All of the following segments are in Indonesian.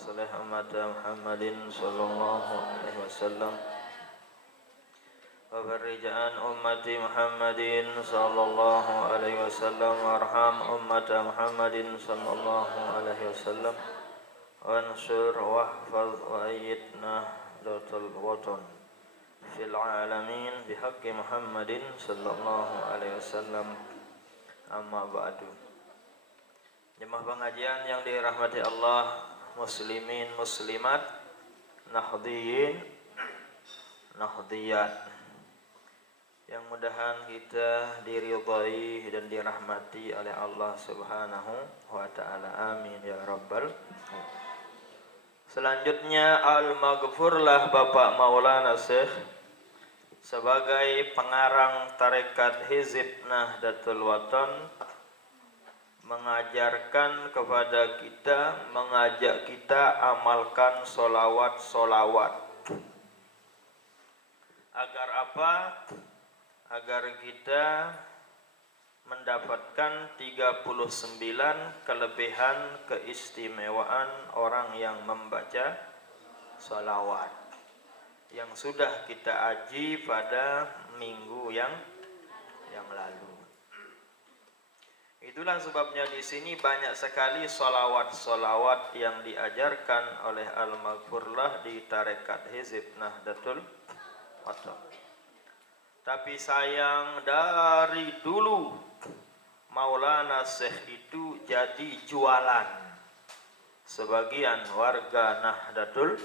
aslih ummata Muhammadin sallallahu alaihi wasallam wa farrij an ummati Muhammadin sallallahu alaihi wasallam warham ummata Muhammadin sallallahu alaihi wasallam wansur wahfaz wa ayyidna datul watan fil alamin bihaqqi Muhammadin sallallahu alaihi wasallam. Amma ba'du. Jemaah pengajian yang dirahmati Allah, muslimin muslimat, nahdhiyin nahdhiyat, yang mudahan kita diridhai dan dirahmati oleh Allah Subhanahu wa taala. Amin ya rabbal. Selanjutnya al-maghfurlah Bapak Maulana Syekh sebagai pengarang tarekat Hizib Nahdlatul Watan mengajarkan kepada kita, mengajak kita amalkan solawat. Agar apa? Agar kita mendapatkan 39 kelebihan keistimewaan orang yang membaca solawat yang sudah kita aji pada minggu yang lalu. Itulah sebabnya di sini banyak sekali solawat yang diajarkan oleh Al-Maghfurlah di tarekat Hizib Nahdlatul Watan. Tapi sayang dari dulu Maulana Syekh itu jadi jualan. Sebagian warga Nahdlatul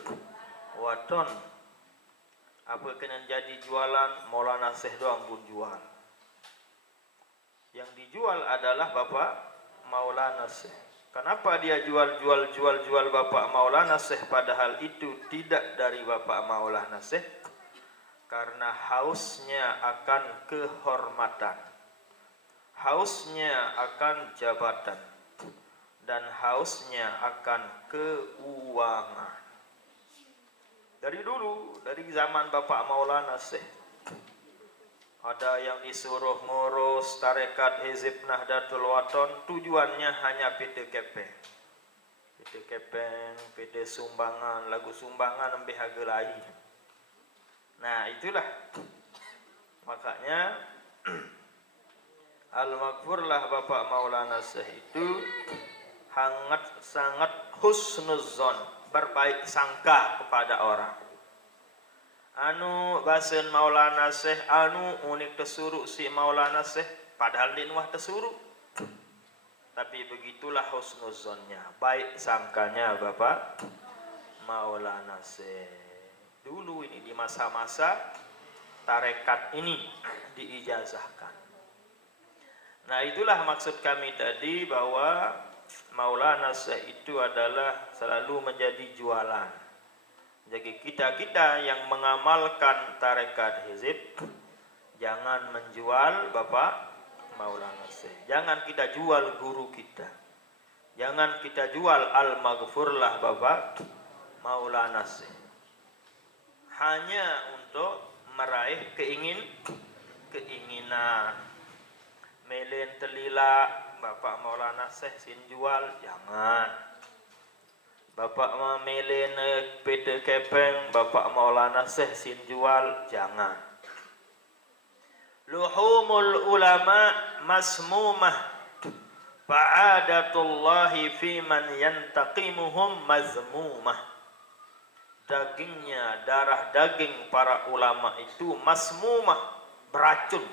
Watan apa kena jadi jualan, Maulana Syekh doang pun jual. Yang dijual adalah Bapak Maulana Syekh. Kenapa dia jual Bapak Maulana Syekh padahal itu tidak dari Bapak Maulana Syekh? Karena hausnya akan kehormatan, hausnya akan jabatan, dan hausnya akan keuangan. Dari dulu, dari zaman Bapak Maulana Syekh, ada yang disuruh ngurus tarekat Hizib Nahdlatul Watan, tujuannya hanya PT kepeng, PT sumbangan, lagu sumbangan ambil harga lain. Nah itulah makanya Al-Maghfurlah Bapak Maulana Syekh itu sangat husnuzon, berbaik sangka kepada orang. Anu basen Maulana Syekh anu unik tersuruh si Maulana Syekh padahal dia nuah tersuruh. Tapi begitulah husnuzonnya, baik sangkanya Bapak Maulana Syekh. Dulu ini di masa-masa tarekat ini diijazahkan. Nah itulah maksud kami tadi bahwa Maulana Syekh itu adalah selalu menjadi jualan. Jadi kita yang mengamalkan tarekat Hizib jangan menjual Bapak Maulana Syekh. Jangan kita jual guru kita. Jangan kita jual Al-Maghfurlah Bapak Maulana Syekh. Hanya untuk meraih keinginan. Melen telila Bapak Maulana Syekh sin jual, jangan. Bapak memelin PT kepeng, Bapak Maulana Syekh sin jual, jangan. Luhumul ulama masmumah, fa'adatullahi fi man yantaqimuhum mazmumah. Dagingnya, darah daging para ulama itu masmumah, beracun.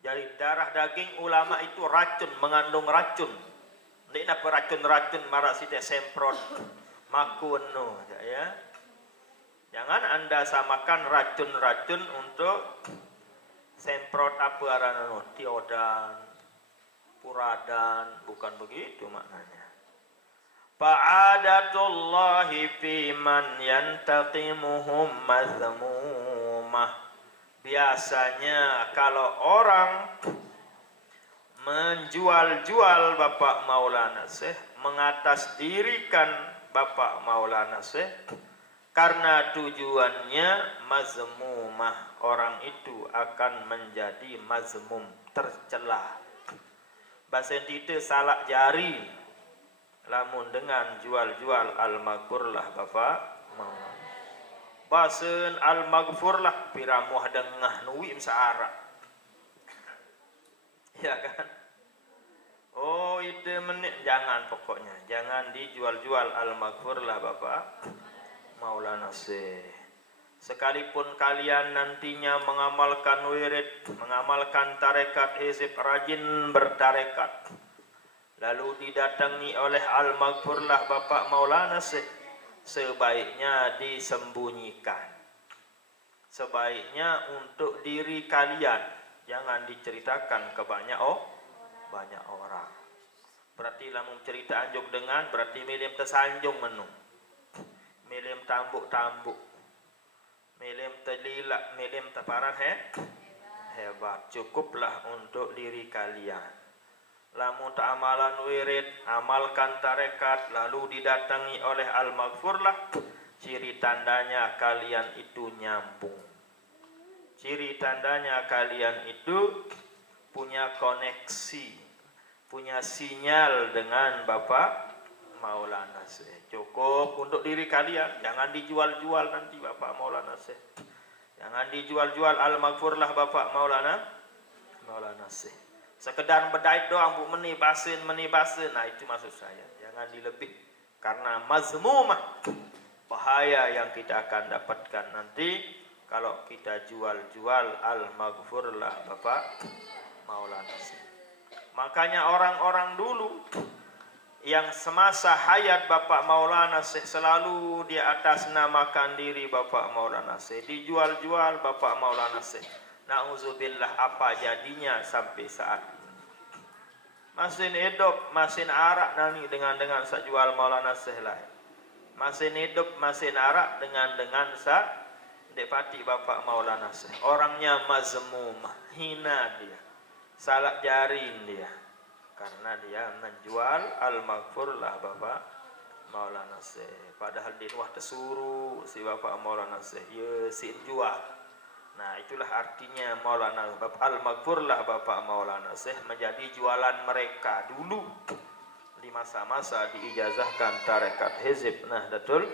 Jadi darah daging ulama itu racun, mengandung racun. Ini nak racun-racun marah si semprot makun no, ya. Jangan Anda samakan racun-racun untuk semprot apa arana tiodan, puradan, bukan begitu maknanya. Fa'adatullahi fi man yantaqimuhum mazmumah. Biasanya kalau orang menjual-jual Bapak Maulana Syekh, mengatasdirikan Bapak Maulana Syekh karena tujuannya mazmumah, orang itu akan menjadi mazmum, tercela. Bahasa kita salak jari lamun dengan jual-jual al-maghfur lah Bapak Maulana. Basen al-maghfur lah piramuh dengah nuwi saara. Ya kan? Oh itu menit jangan pokoknya jangan dijual-jual al-maghfur lah Bapak Maulana Syekh. Sekalipun kalian nantinya mengamalkan wirid, mengamalkan tarekat hizib, rajin bertarekat, lalu didatangi oleh al-maghfurlah Bapak Maulana Syekh, sebaiknya disembunyikan. Sebaiknya untuk diri kalian, jangan diceritakan ke banyak orang. Berarti lamun cerita anjuk dengan, berarti milim tersanjung menu. Milim tambuk-tambuk. Milim telilak, milim teparan hebat. Cukuplah untuk diri kalian. Lamun ta'amalan wirid, amalkan tarekat, lalu didatangi oleh al-maghfurlah, ciri tandanya kalian itu nyambung. Ciri tandanya kalian itu punya koneksi, punya sinyal dengan Bapak Maulana Syekh. Cukup untuk diri kalian, jangan dijual-jual nanti Bapak Maulana Syekh. Jangan dijual-jual al-maghfurlah Bapak Maulana Syekh. Sekedar berdait doang bu meni basin, nah itu maksud saya. Jangan dilebih karena mazmumah, bahaya yang kita akan dapatkan nanti kalau kita jual-jual al-maghfurlah Bapak Maulana Syekh. Makanya orang-orang dulu yang semasa hayat Bapak Maulana Syekh selalu di atas namakan diri Bapak Maulana Syekh, dijual-jual Bapak Maulana Syekh. Na'udzubillah, apa jadinya sampai saat ini? Masih hidup, masih arak nani dengan jual Maulana Syekh lain. Masih hidup, masih arak dengan sa Depati Bapak Maulana Syekh. Orangnya mazmumah, hina dia, salak jarin dia, karena dia menjual al-maghfurlah Bapak Maulana Syekh. Padahal di wah tersuruh si Bapak Maulana Syekh, ya si jual. Nah itulah artinya Maulana al-maghfurlah Bapak Maulana Syekh menjadi jualan mereka dulu di masa-masa diijazahkan tarekat hizib Nahdlatul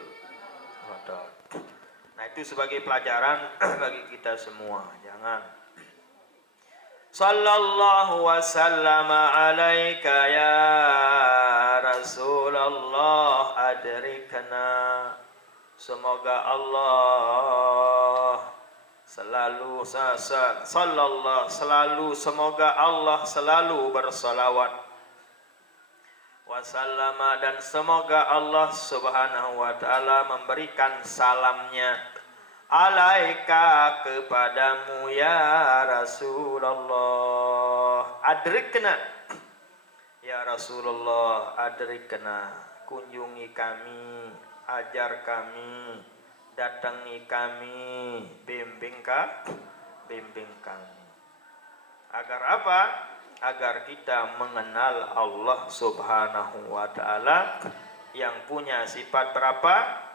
Ulama. Nah itu sebagai pelajaran bagi kita semua. Jangan. Sallallahu wasallama alaika ya Rasulullah adrikna. Semoga Allah semoga Allah selalu bersalawat wasallama, dan semoga Allah subhanahu wa ta'ala memberikan salamnya alaika kepadamu ya Rasulullah adrikna, ya Rasulullah adrikna, kunjungi kami, ajar kami, datangi kami, bimbing kami. Agar apa? Agar kita mengenal Allah subhanahu wa ta'ala yang punya sifat berapa?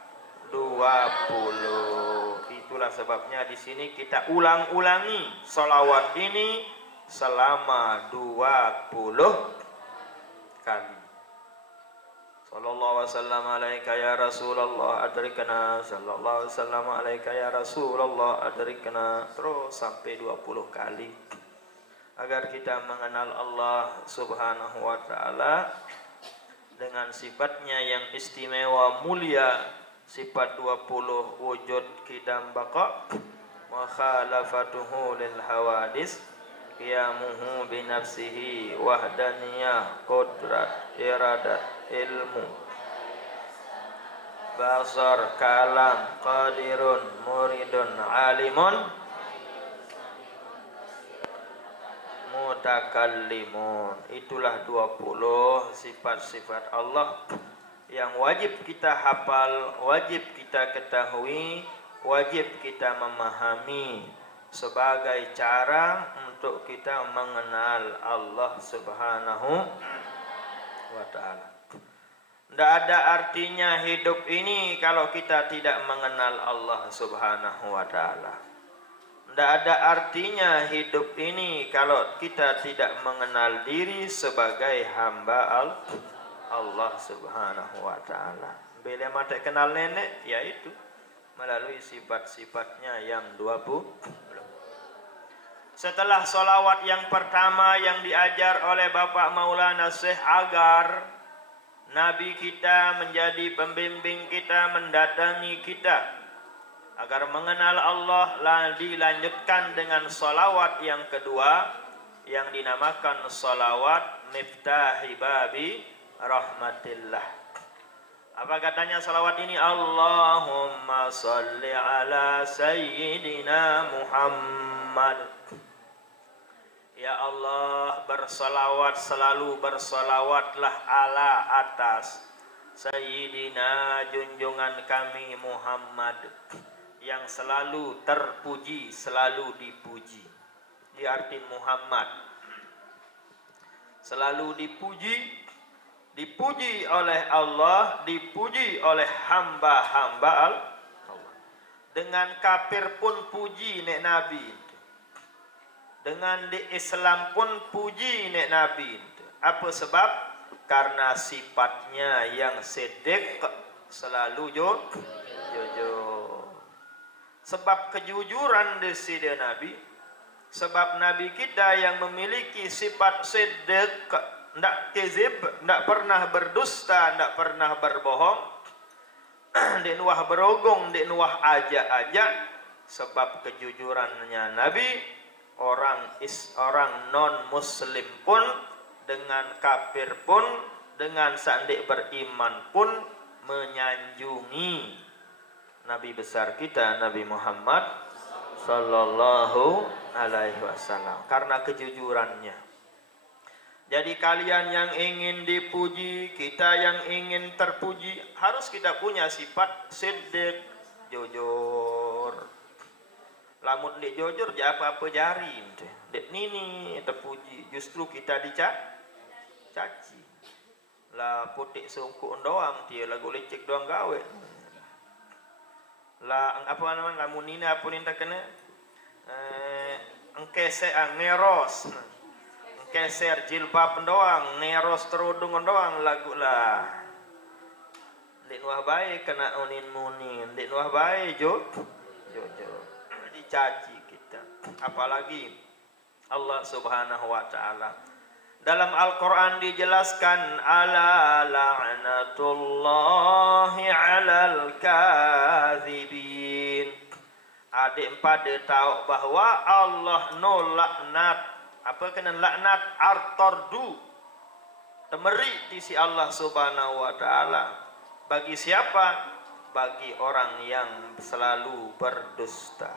20. Itulah sebabnya di sini kita ulang-ulangi salawat ini selama 20 kali. Sallallahu wasallam alaika ya Rasulullah adrikna, sallallahu wasallam alaika ya Rasulullah adrikna, terus sampai 20 kali agar kita mengenal Allah subhanahu wa ta'ala dengan sifatnya yang istimewa mulia, sifat 20 wujud qidam baqa, wa khalafatuhu lil hawadis, qiyamuhu binafsihi wahdaniyah qudrat iradat ilmu basar kalam qadirun muridun alimun mutakallimun. Itulah 20 sifat-sifat Allah yang wajib kita hafal, wajib kita ketahui, wajib kita memahami sebagai cara untuk kita mengenal Allah subhanahu wa ta'ala. Tidak ada artinya hidup ini kalau kita tidak mengenal Allah subhanahu wa ta'ala. Tidak ada artinya hidup ini kalau kita tidak mengenal diri sebagai hamba Allah Subhanahu wa taala. Bila mata kenal nenek yaitu melalui sifat-sifatnya yang 20. Setelah solawat yang pertama yang diajar oleh Bapak Maulana Syekh agar Nabi kita menjadi pembimbing kita, mendatangi kita agar mengenal Allah, lalu dilanjutkan dengan solawat yang kedua yang dinamakan solawat miftahi babi rahmatillah. Apa katanya salawat ini? Allahumma salli ala sayyidina Muhammad. Ya Allah, bersalawat, selalu bersalawatlah ala atas sayyidina, junjungan kami Muhammad, yang selalu terpuji, selalu dipuji. Di arti Muhammad selalu dipuji, dipuji oleh Allah, dipuji oleh hamba-hamba Allah. Dengan kafir pun puji nek Nabi, dengan di Islam pun puji nek Nabi. Apa sebab? Karena sifatnya yang siddiq, selalu jujur. Sebab kejujuran di sisi Nabi, sebab Nabi kita yang memiliki sifat siddiq, ndak kezib, ndak pernah berdusta, ndak pernah berbohong, ndak nuah berogong, ndak nuah aja-aja. Sebab kejujurannya Nabi, orang non muslim pun, dengan kafir pun, dengan sandik beriman pun menyanjungi Nabi besar kita Nabi Muhammad sallallahu alaihi wasallam karena kejujurannya. Jadi kalian yang ingin dipuji, kita yang ingin terpuji, harus kita punya sifat siddiq, jujur. Lamun dek jujur ja apa-apa jari, dek nini terpuji, justru kita dicaci. Lah putik sungkuk doang, dia lagu lecek doang gawe. Lah apa namanya, lamun nini apa ni tak kena? Engkese ngeros. Keser jilbab doang, neros terudung doang lagu lah. Dek nuah baik kena unin munin, dek nuah baik jojo. Dicaci kita. Apalagi Allah Subhanahu wa taala. Dalam Al-Qur'an dijelaskan ala la'natullahi 'alal kadzibin. Adik pada tahu bahwa Allah no laknat. Apa kena laknat? Artordu, temeri tisi Allah Subhanahu wa taala. Bagi siapa? Bagi orang yang selalu berdusta.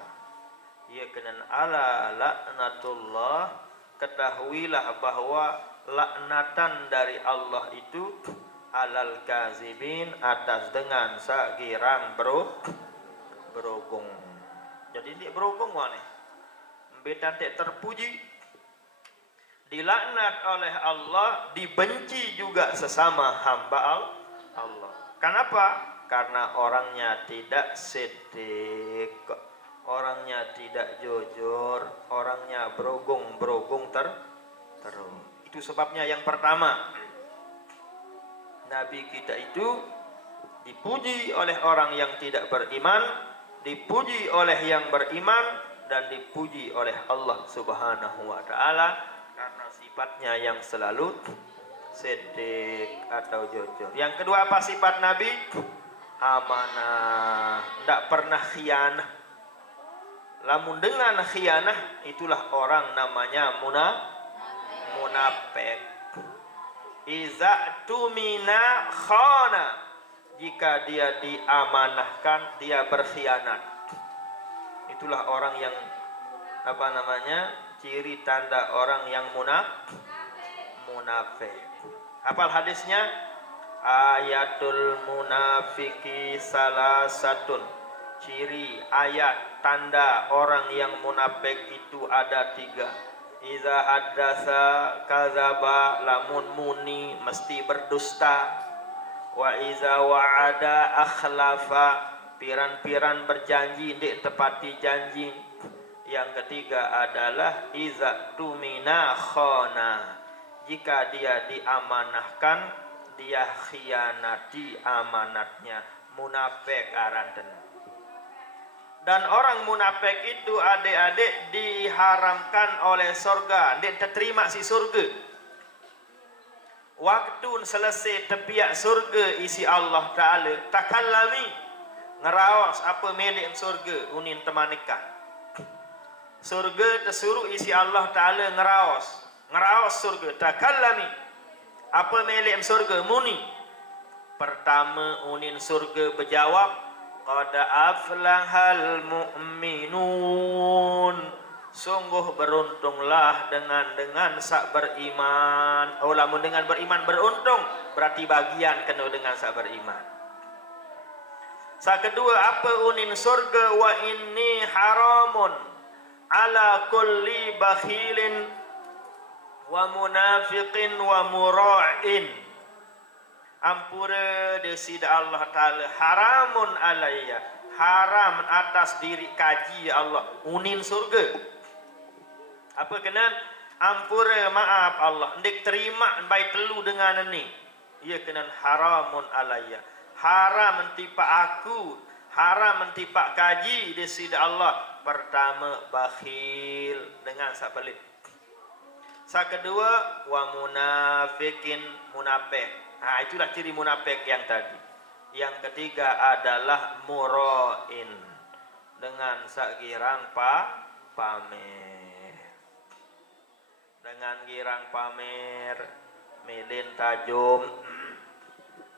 Ia kena ala laknatullah. Ketahuilah bahwa laknatan dari Allah itu alal kazibin, atas dengan sagirang berogong. Jadi dia berogong mana? Beta terpuji, dilaknat oleh Allah, dibenci juga sesama hamba Allah. Kenapa? Karena orangnya tidak siddiq, orangnya tidak jujur, orangnya berogong terus. Itu sebabnya yang pertama, Nabi kita itu dipuji oleh orang yang tidak beriman, dipuji oleh yang beriman, dan dipuji oleh Allah Subhanahu wa taala karena sifatnya yang selalu siddiq atau jujur. Yang kedua apa sifat Nabi? Amanah, tidak pernah khianah. Lamun dengan khianah, itulah orang namanya munafik. Iza tumina khana, jika dia diamanahkan dia berkhianat. Itulah orang yang apa namanya, ciri tanda orang yang munafik. Apal hadisnya? Ayatul munafiki salasatun. Ciri, ayat, tanda orang yang munafik itu ada 3. Iza haddasa kadzaba, lamun muni mesti berdusta. Wa iza wa'ada akhlafa, piran-piran berjanji ndik tepati janji. Yang ketiga adalah iza tumina khana, jika dia diamanahkan dia khianati amanatnya. Munafik aran tenan. Dan orang munafik itu adik-adik diharamkan oleh surga, dia terima si surga. Waktu selesai tepiak surga isi Allah Ta'ala takallami, ngerawas apa milik surga unin temanikah. Surga tersuruh isi Allah Ta'ala ngerawas surga takallami, apa milik surga muni. Pertama unin surga berjawab, qad aflahal mu'minun, sungguh beruntunglah dengan sak beriman. Oh, lamun dengan beriman beruntung, berarti bagian kena dengan sak beriman. Sak kedua apa unin surga, wa inni haramun ala kulli bakhilin wa munafiqin wa mura'in. Ampura desida Allah Ta'ala haramun alayya, haram atas diri kaji Allah unin surga. Apa kena? Ampura maaf Allah ndik terima baik telu dengan ini. Ia kena haramun alayya, haram mentipak aku, haram mentipak kaji desida Allah. Pertama bakhil dengan sapelit. Sa kedua wa munafikin, munafik. Nah, itulah ciri munafik yang tadi. Yang ketiga adalah mura'in, dengan sakirang pamer. Dengan girang pamer, melin tajum,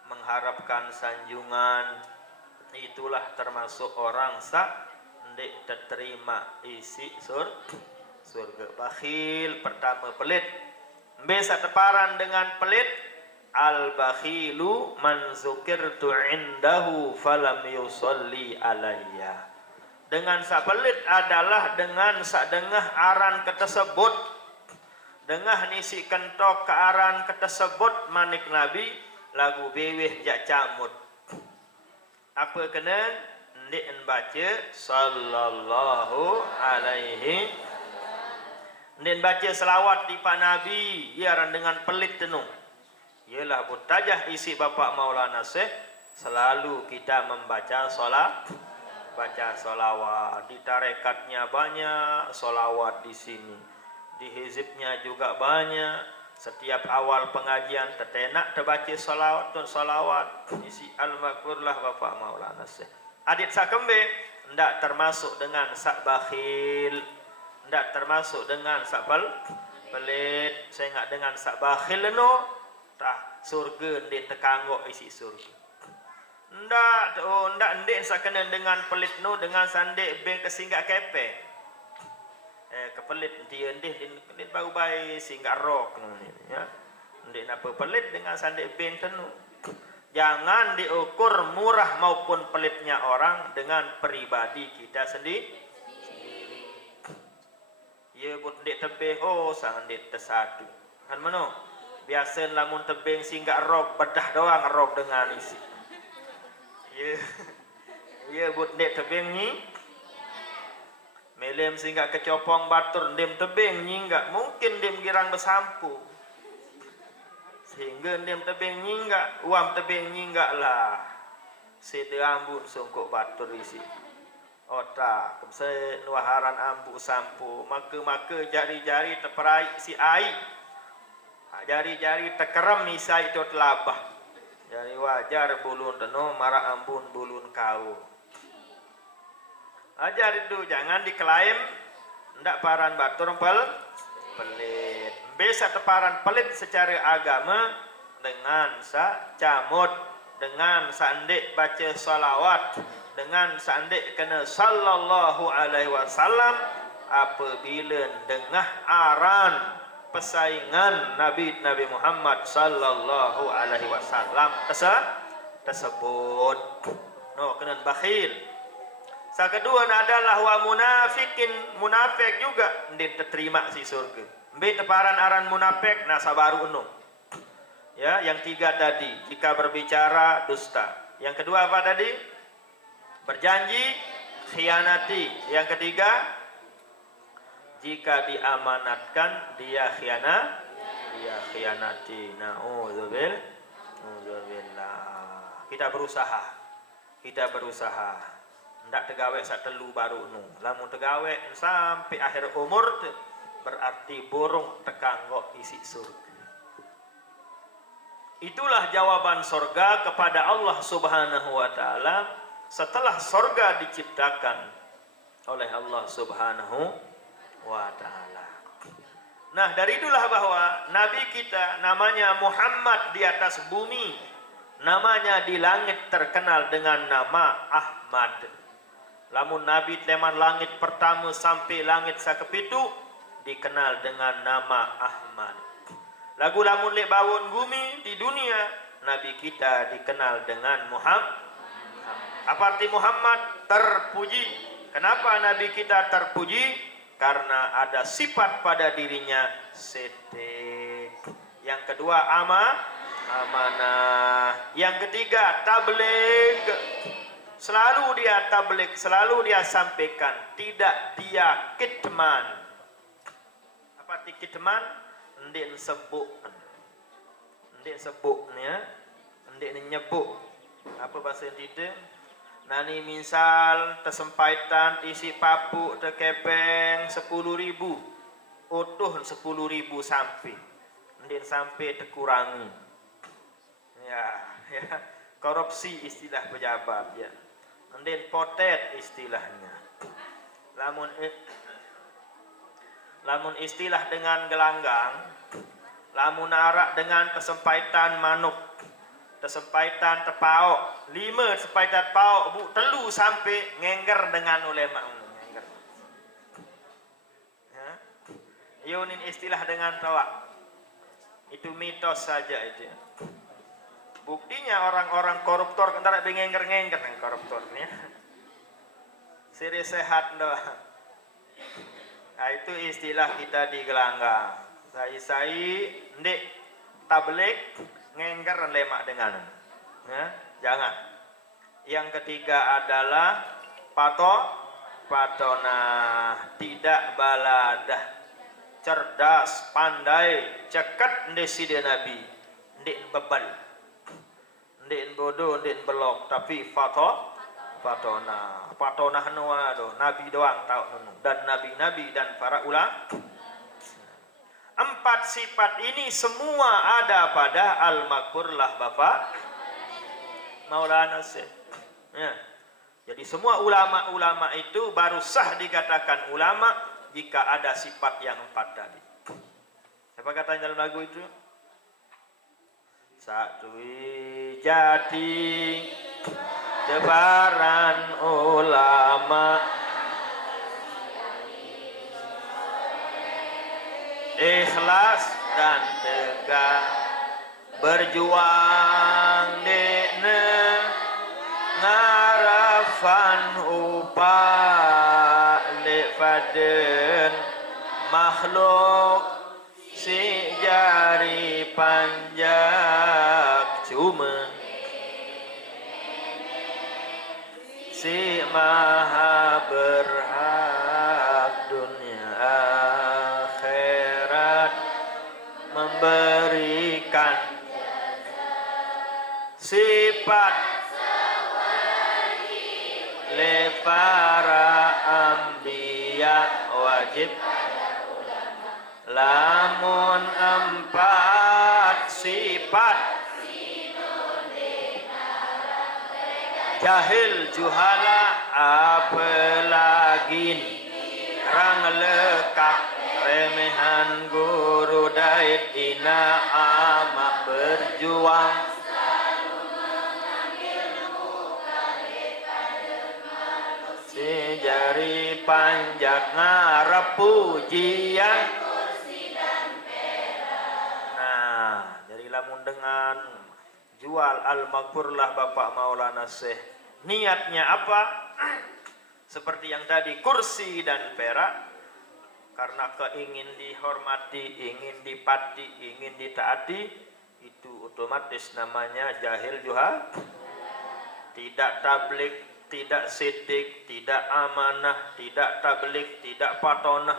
mengharapkan sanjungan, itulah termasuk orang sak ndik terima isi surga. Bakhil pertama pelit. Bisa teparan dengan pelit. Al-bakhilu man zukirtu indahu falam yusalli alayya. Dengan sak pelit adalah dengan sak dengah aran ketesebut, dengah nisi kentok ke aran ketesebut manik Nabi lagu beweh jak camut. Apa kena? Ndik baca sallallahu alaihi, ndik baca selawat di Pak Nabi, ia aran dengan pelit tenung. Ialah butajah isi Bapak Maulana Syekh, selalu kita membaca baca solawat. Di tarekatnya banyak solawat di sini, di hizibnya juga banyak. Setiap awal pengajian tetenak terbaca solawat isi al-maghfurlah Bapak Maulana Syekh. Adit sakembe ndak termasuk dengan sak bakhil, ndak termasuk dengan sak pelit. Saya ingat dengan sak bakhil no tah surga ndik tekanggo isi surga. Ndak ndik sakena dengan pelit no, dengan sandek ben kesinggak kepe. Kepelit dia ndih baru bae singgak rok ya. Ndik napa pelit dengan sandek ben tenu. Jangan diukur murah maupun pelitnya orang dengan pribadi kita sendiri. Ya but ndik tebing oh sang ndik tersadu. Kan mano? Biasa lamun tebing singgak rok bedah doang rok dengan isi. Ya but ndek tebing ni. Melem singgak kecopong batur ndem tebing nyinggak mungkin ndem girang bersampu. Sehingga ndem tebing nyinggak, uam tebing nyinggak lah. Sede ambun sungkuk batur isi. Otak, kemse nuaharan ambu sampu, maka jari-jari terperai si air. Jari-jari tekerem misa itu telabah. Jari wajar bulun teno marah ambun bulun kau. Ajar itu jangan diklaim ndak paran batur pelit. Bisa teparan pelit secara agama dengan sa camut, dengan sandek baca salawat, dengan sandek kena sallallahu alaihi wasallam apabila dengah aran pesaingan Nabi Muhammad sallallahu alaihi wasallam tersebut. No, kena bakhil. Sa kedua adalah wa munafikin, munafik juga ndik terima si surga. Mbe teparan aran munafik nah sabaru enu. Ya, yang tiga tadi, jika berbicara dusta. Yang kedua apa tadi? Berjanji khianati. Yang ketiga, jika diamanatkan dia khianati. Nauzubillah. kita berusaha ndak tegawe satelu baru nu lamun tegawe sampai akhir umur berarti burung tekanggo isi surga. Itulah jawaban sorga kepada Allah Subhanahu wa Ta'ala setelah sorga diciptakan oleh Allah Subhanahu wa Ta'ala. Nah, dari itulah bahwa Nabi kita namanya Muhammad di atas bumi, namanya di langit terkenal dengan nama Ahmad. Lamun Nabi teman langit pertama sampai langit sakepitu dikenal dengan nama Ahmad. Lagu lamun lek bawon bumi di dunia, Nabi kita dikenal dengan Muhammad. Apa arti Muhammad? Terpuji. Kenapa Nabi kita terpuji? Karena ada sifat pada dirinya siddiq. Yang kedua amanah. Yang ketiga tabligh. Selalu dia tabligh, selalu dia sampaikan, tidak dia kitman. Apa arti kitman? Ndik sebuknya, ndik nyebuk. Apa bahasa tidak? Nani misal tersempaitan isi papuk tekepeng 10.000, utuh 10.000 sampai, ndik sampai terkurangi. Ya, korupsi istilah pejabat ya. Ndik potet istilahnya. Lamun istilah dengan gelanggang, lamun arak dengan kesempaitan manuk, kesempaitan tepauk, 5 sempaitan pauk, bu telu sampai ngengger dengan ulema ngengger. Ya. Yunin istilah dengan tawak. Itu mitos saja itu. Buktinya orang-orang koruptor kentara ngengger-ngengger yang koruptornya. Siri sehat doang. Nah, itu istilah kita di gelanggang. Sai ndik tabligh ngengger lemak dengan. Ya, jangan. Yang ketiga adalah patonah, tidak baladah, cerdas, pandai, cekat ndeside Nabi, ndik bebal, ndik bodoh, ndik belok, tapi patonah nuwa do Nabi doang tahu nunu dan nabi-nabi dan para ulama. 4 sifat ini semua ada pada Al-Maghfurlah Bapak Maulana Syekh. Ya. Jadi semua ulama-ulama itu baru sah dikatakan ulama jika ada sifat yang 4 tadi. Apa katanya dalam lagu itu? Satu jati jebaran ulama ikhlas dan tegar berjuang dene ngarafan upah lefaden makhluk si jari panjang cuma si maha berhak dunia akhirat memberikan sifat le para ambiya wajib lamun 4 sifat jahil juhala apelagi rang lekak remehan guru dait ina amak berjuang si jari panjang ngarep pujian. Nah, jadi lamun dengan jual Al-Maghfurlah Bapak Maulana Syekh, niatnya apa? Seperti yang tadi, kursi dan perak, karena keingin dihormati, ingin dipati, ingin ditaati, itu otomatis namanya jahil juhal, tidak tabligh, tidak siddiq, tidak amanah, tidak tabligh, tidak patonah,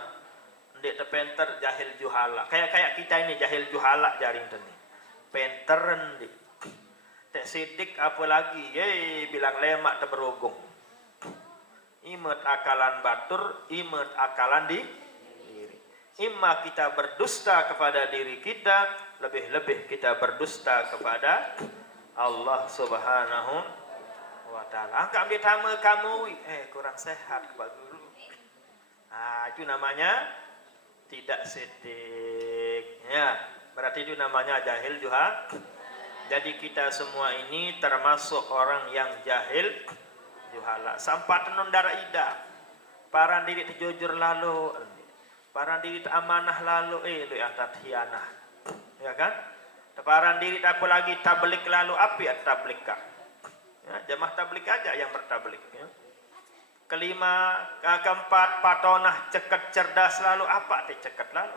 ndik tepenter jahil juhala. Kayak kita ini jahil juhala jaring tadi. Penteren dik. tek sidik apa lagi, bilang lemak teberogong. Imet akalan batur, imet akalan diri. Imma kita berdusta kepada diri kita, lebih-lebih kita berdusta kepada Allah Subhanahu wa taala. Angkat ambil tama kamu, kurang sehat kepada guru. Itu namanya tidak sidik. Ya, berarti itu namanya jahil juga. Jadi kita semua ini termasuk orang yang jahil juhala. Sampai tenun darah ida. Para diri jujur lalu, para diri amanah lalu, lu atas hianah. Ya kan? Para diri apa lagi tablik lalu api tablik kah? Ya, jamaah tablik aja yang bertablik. Ya. Kelima, keempat, patonah ceket cerdas lalu apa teh ceket lalu?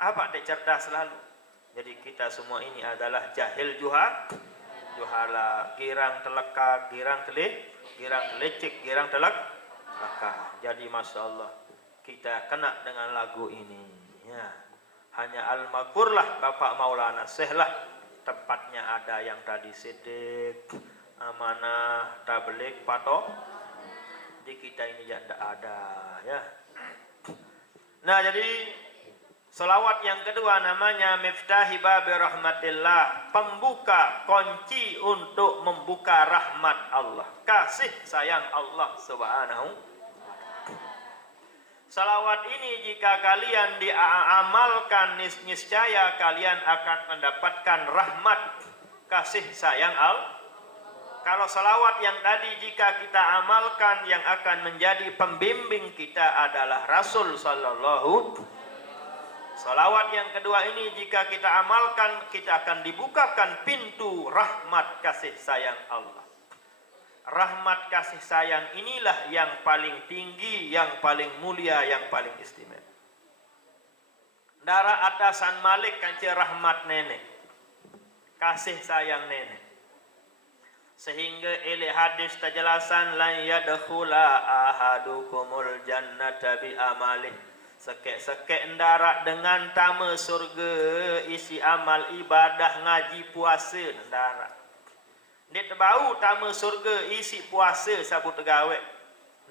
Apa teh cerdas lalu? Jadi kita semua ini adalah jahil juhala, girang telekak, girang telecik, girang telekak. Jadi masya Allah kita kena dengan lagu ini. Ya. Hanya al-maghfur lah Bapak Maulana Syekh lah tempatnya ada yang tadi sidik, amanah, tablik, patok. Di kita ini ya tidak ada ya. Nah jadi selawat yang kedua namanya Miftahi Babi Rahmatillah, pembuka kunci untuk membuka rahmat Allah, kasih sayang Allah Subhanahu. Salawat ini jika kalian diamalkan niscaya kalian akan mendapatkan rahmat kasih sayang Allah. Kalau salawat yang tadi jika kita amalkan yang akan menjadi pembimbing kita adalah Rasul Sallallahu. Salawat yang kedua ini jika kita amalkan kita akan dibukakan pintu rahmat kasih sayang Allah. Rahmat kasih sayang inilah yang paling tinggi, yang paling mulia, yang paling istimewa. Darah atasan Malik kanci rahmat nenek, kasih sayang nenek. Sehingga oleh hadis terjelasan lan yadkhula ahadukumul jannata bi amalih. Sekek-sekek ndarak dengan tama surga isi amal ibadah ngaji puasa ndarak. Nek terbau tama surga isi puasa sabu tegawe.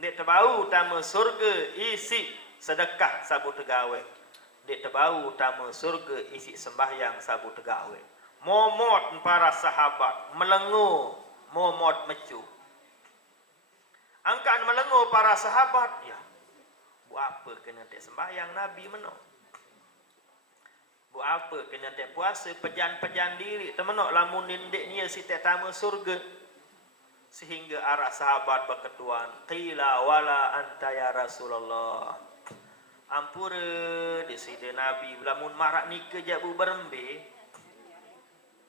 Nek terbau tama surga isi sedekah sabu tegawe. Nek terbau tama surga isi sembahyang sabu tegawe. Momot para sahabat melengu, momot mecu. Angkat melengu para sahabat, ya. Buat apa kena tak sembahyang Nabi menok? Buat apa kena tak puasa pejan-pejan diri temenok lamun nindik ni si tak tamu surga. Sehingga arah sahabat berketuan, qila wala anta ya Rasulullah. Ampura di sini Nabi lamun marak nikah jabu berembe.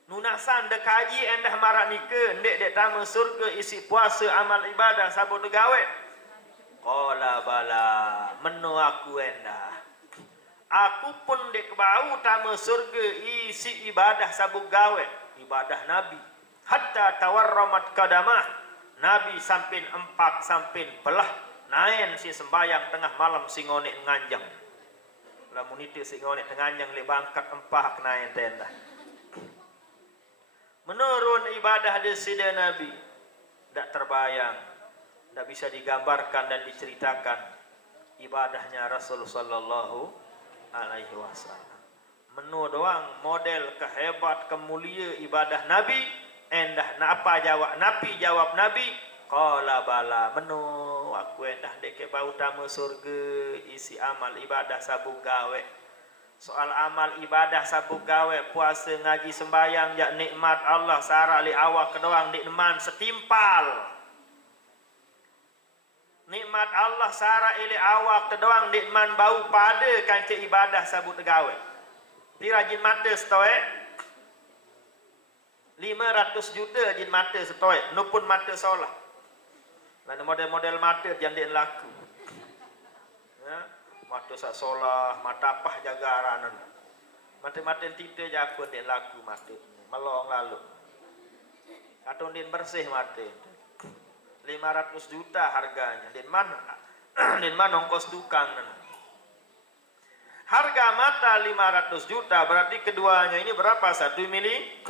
Nunasan dah kaji endah marak nikah ndek dek tamu surga isi puasa amal ibadah sabut gawe. Qala bala menu aku endah. Aku pun dek bau tamu surga isi ibadah sabut gawe, ibadah Nabi. Hatta tawarramat kadamah. Nabi sampin empat sampin belah naen si sembayang tengah malam singone nganjang. Lamun itu singone nganjang le bangkat empah naen tenda. Menurun ibadah di sida Nabi tidak terbayang, tidak bisa digambarkan dan diceritakan ibadahnya Rasul Sallallahu Alaihi Wasallam. Menu doang model kehebat kemulia ibadah Nabi. Endah apa jawab Nabi? Qala bala menu aku endah deke bau tamu surga isi amal ibadah sabu gawe. Soal amal ibadah sabu gawe puasa ngaji sembayang ya nikmat Allah sara li awak kedoang nikmat setimpal. Nikmat Allah sara ili awak kedoang nikmat bau pada kanca ibadah sabu gawe. Pirajin mata stoe 500 juta jin mata stoe nupun mata solah. Lain model-model mata jangan laku. Ya. Mata sasolah, mata apa jagaran. Mata-mata tita jakun dia laku mata. Melong lalu. Atau din bersih mata. 500 juta harganya. Din mana ongkos tukang. Harga mata 500 juta berarti keduanya ini berapa? 1 miliar.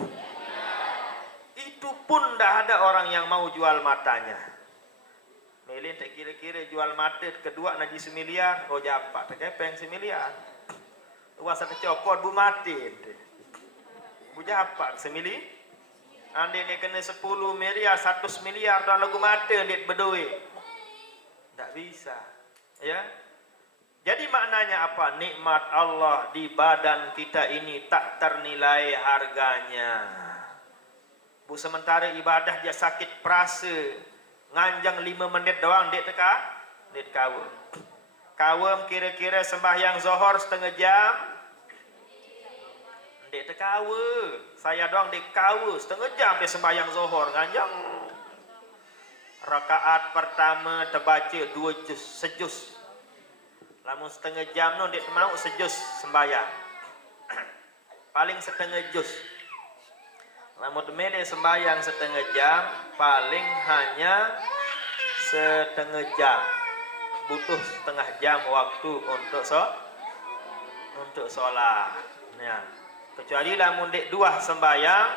pun dah ada orang yang mau jual matanya. Melin tak kira-kira jual mata kedua naji semiliar, oh japak terkepeng semiliar. Uasa kecopot bu mati. Bu japak semili. Ande ni kena 10 miliar, 100 miliar dalam lagu mata dia berduit. Tak bisa. Ya. Jadi maknanya apa? Nikmat Allah di badan kita ini tak ternilai harganya. Bu sementara ibadah dia sakit perasa, nganjang 5 menit doang dek kawum. Kawum kira-kira sembahyang zuhur setengah jam. Dek tekawa. Saya doang dek kawa setengah jam dia sembahyang zuhur nganjang. Rakaat pertama terbaca 2 juz, sejuz. Lamun setengah jam no dek mau sejuz sembahyang. Paling setengah juz. Lamun demede sembahyang setengah jam, paling hanya setengah jam. Butuh setengah jam waktu untuk sholat. Ya. Kecuali lamun dek 2 sembahyang,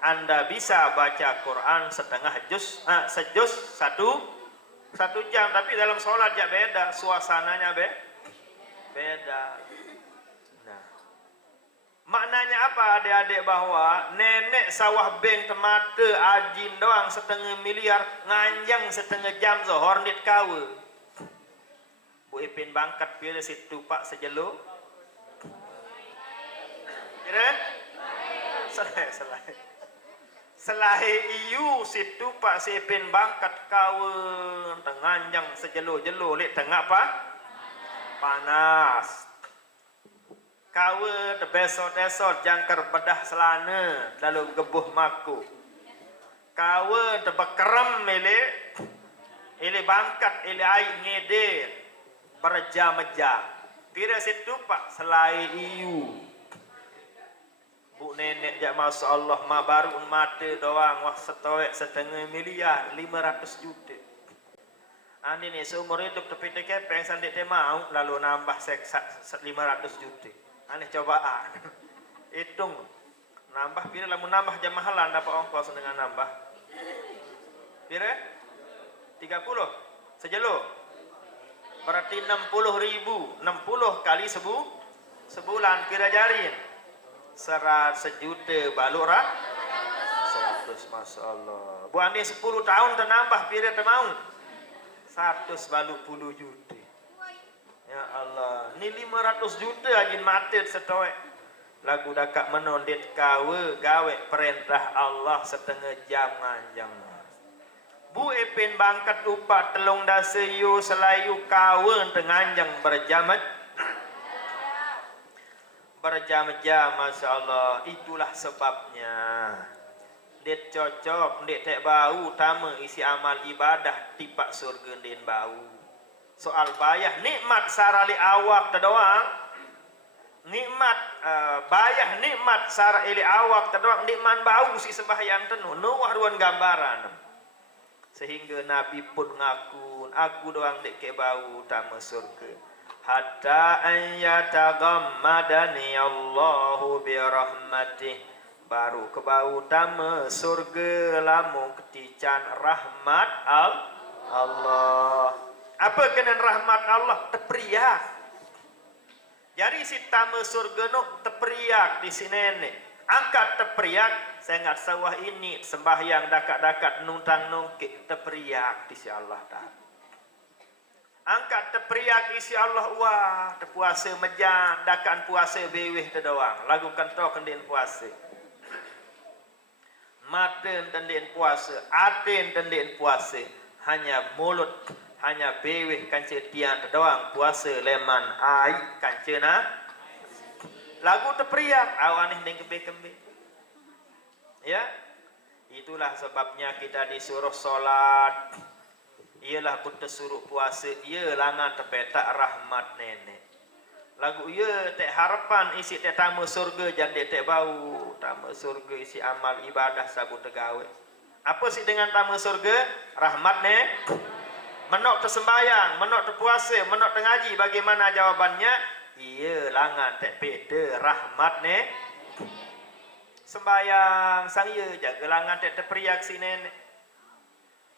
Anda bisa baca Quran setengah juz, sejuz 1 jam, tapi dalam sholat ya beda, suasananya beda. Nah, maknanya apa adik-adik, bahwa nenek sawah beng temata ajin doang setengah miliar, nganjang setengah jam zuhur nit kawa. Bu Ipin bangkat pilih situ pak sejelo. Kira? Selai iu situ pak si Ipin bangkat kawa tenganjang sejelo-jelo lek tengah apa? Panas. Kawa debesot-desot jangkar bedah selana lalu gebuh maku. Kawa debekerem ele bangkat ele air ngedir berjam-jam. Kira situ pak selai iu. Bu nenek jak masya Allah ma baru mata doang wah setengah miliar 500 juta. Ani ni seumur hidup tapi tekepeng sandik te mau lalu nambah 500 juta. Aneh cobaan. Hitung nambah pira lamun nambah jam mahalan dapat ongkos dengan nambah. Pira? 30 sejelo. Berarti 60.000. 60 kali sebulan pira jarin? 100 juta balurah 100 masya Allah. Bu Andi 10 tahun tenambah pira temau 100 balu 10 juta. Ya Allah, ni 500 juta ajin matet setoek. Lagu dakak menondit kawe gawe perintah Allah setengah jam nganjang. Bu Ipin bangkat upah telung daseyu selayu kawe tenganjang berjam-jam masya Allah. Itulah sebabnya det cocok det tak bau tama isi amal ibadah tipak surga den bau. Soal bayah nikmat sarali awak terdoang, nikmat bayah nikmat sarali awak terdoang, nikmat bau si sembahyang tenu nuwah ruan gambaran. Sehingga Nabi pun ngaku aku doang dek ke bau tama surga. Hatta an yatagammadani Allahu bi rahmatih, baru kebau tama surga lamu ketican rahmat Allah. Apa kena rahmat Allah? Terperiak. Jadi si tama surga no terperiak di sini nenek. Angkat terperiak, saya ingat sawah ini sembahyang dakat-dakat nuntang nungkik terperiak di si Allah dah. Angkat terperiak isi Allah, wah terpuasa mejang dakan puasa beweh terdoang lagukan to kendin puasa maten tendin puasa aten tendin puasa hanya mulut hanya beweh kancen tiang terdoang puasa leman ai kancena lagu terperiak awanih deng kebe-kebe. Ya, itulah sebabnya kita disuruh solat. Ialah pun tersuruh puasa, ia langan terpetak rahmat nenek. Lagu ia tak harapan isi tak tamu surga jadi tak bau. Tamu surga isi amal ibadah sabu tegawe. Apa sih dengan tamu surga? Rahmat nenek. Menok tersembayang, menok terpuasa, menok tengaji. Bagaimana jawabannya? Ia langan tak peda rahmat nenek. sembayang sang ye jaga langan terperiak si nenek.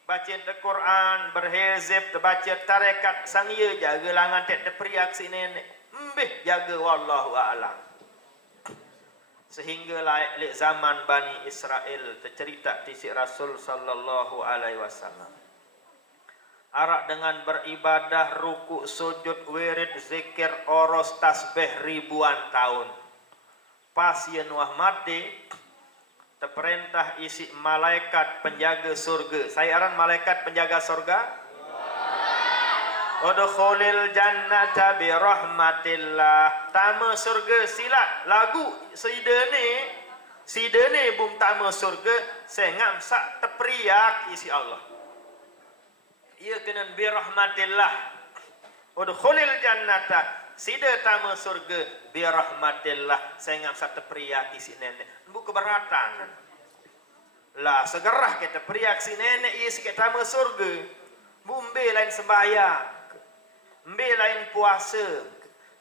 Baca Quran berhizib terbaca tarekat sang ye jaga langan terperiak si nenek. Mbih jaga wallahu a'lam. Sehingga laik zaman Bani Israel tercerita di si Rasul sallallahu alaihi wasallam. Arak dengan beribadah, ruku, sujud, wirid, zikir, oros, tasbih ribuan tahun. Pas yen wah mati, terperintah isi malaikat penjaga surga. Saya aran malaikat penjaga surga. Udkhulil jannata bi rahmatillah. Tama surga sila lagu sidene bum tama surga sengam sak terperiak isi Allah. Ia kena bi rahmatillah. Udkhulil jannata sida tama surga bi rahmatillah sengam sak terperiak isi nenek. Bu keberatan. Lah segerah kita periak si nenek isi kita tama surga. Bumbe lain sembahyang. Mbe lain puasa,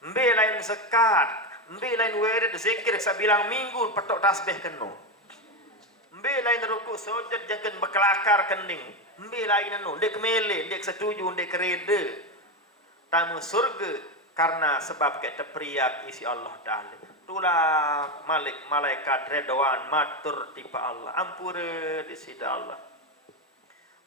mbe lain zakat, mbe lain wirid zikir sabilang minggu petok tasbih keno. Mbe lain ruku sujud jangan berkelakar kening. Mbe lain anu dek mele, dek setuju, dek kereda. Tamu surga karena sebab kita periak isi Allah Taala. Tulah malaikat redwan matur tipa Allah. Ampura di sida Allah.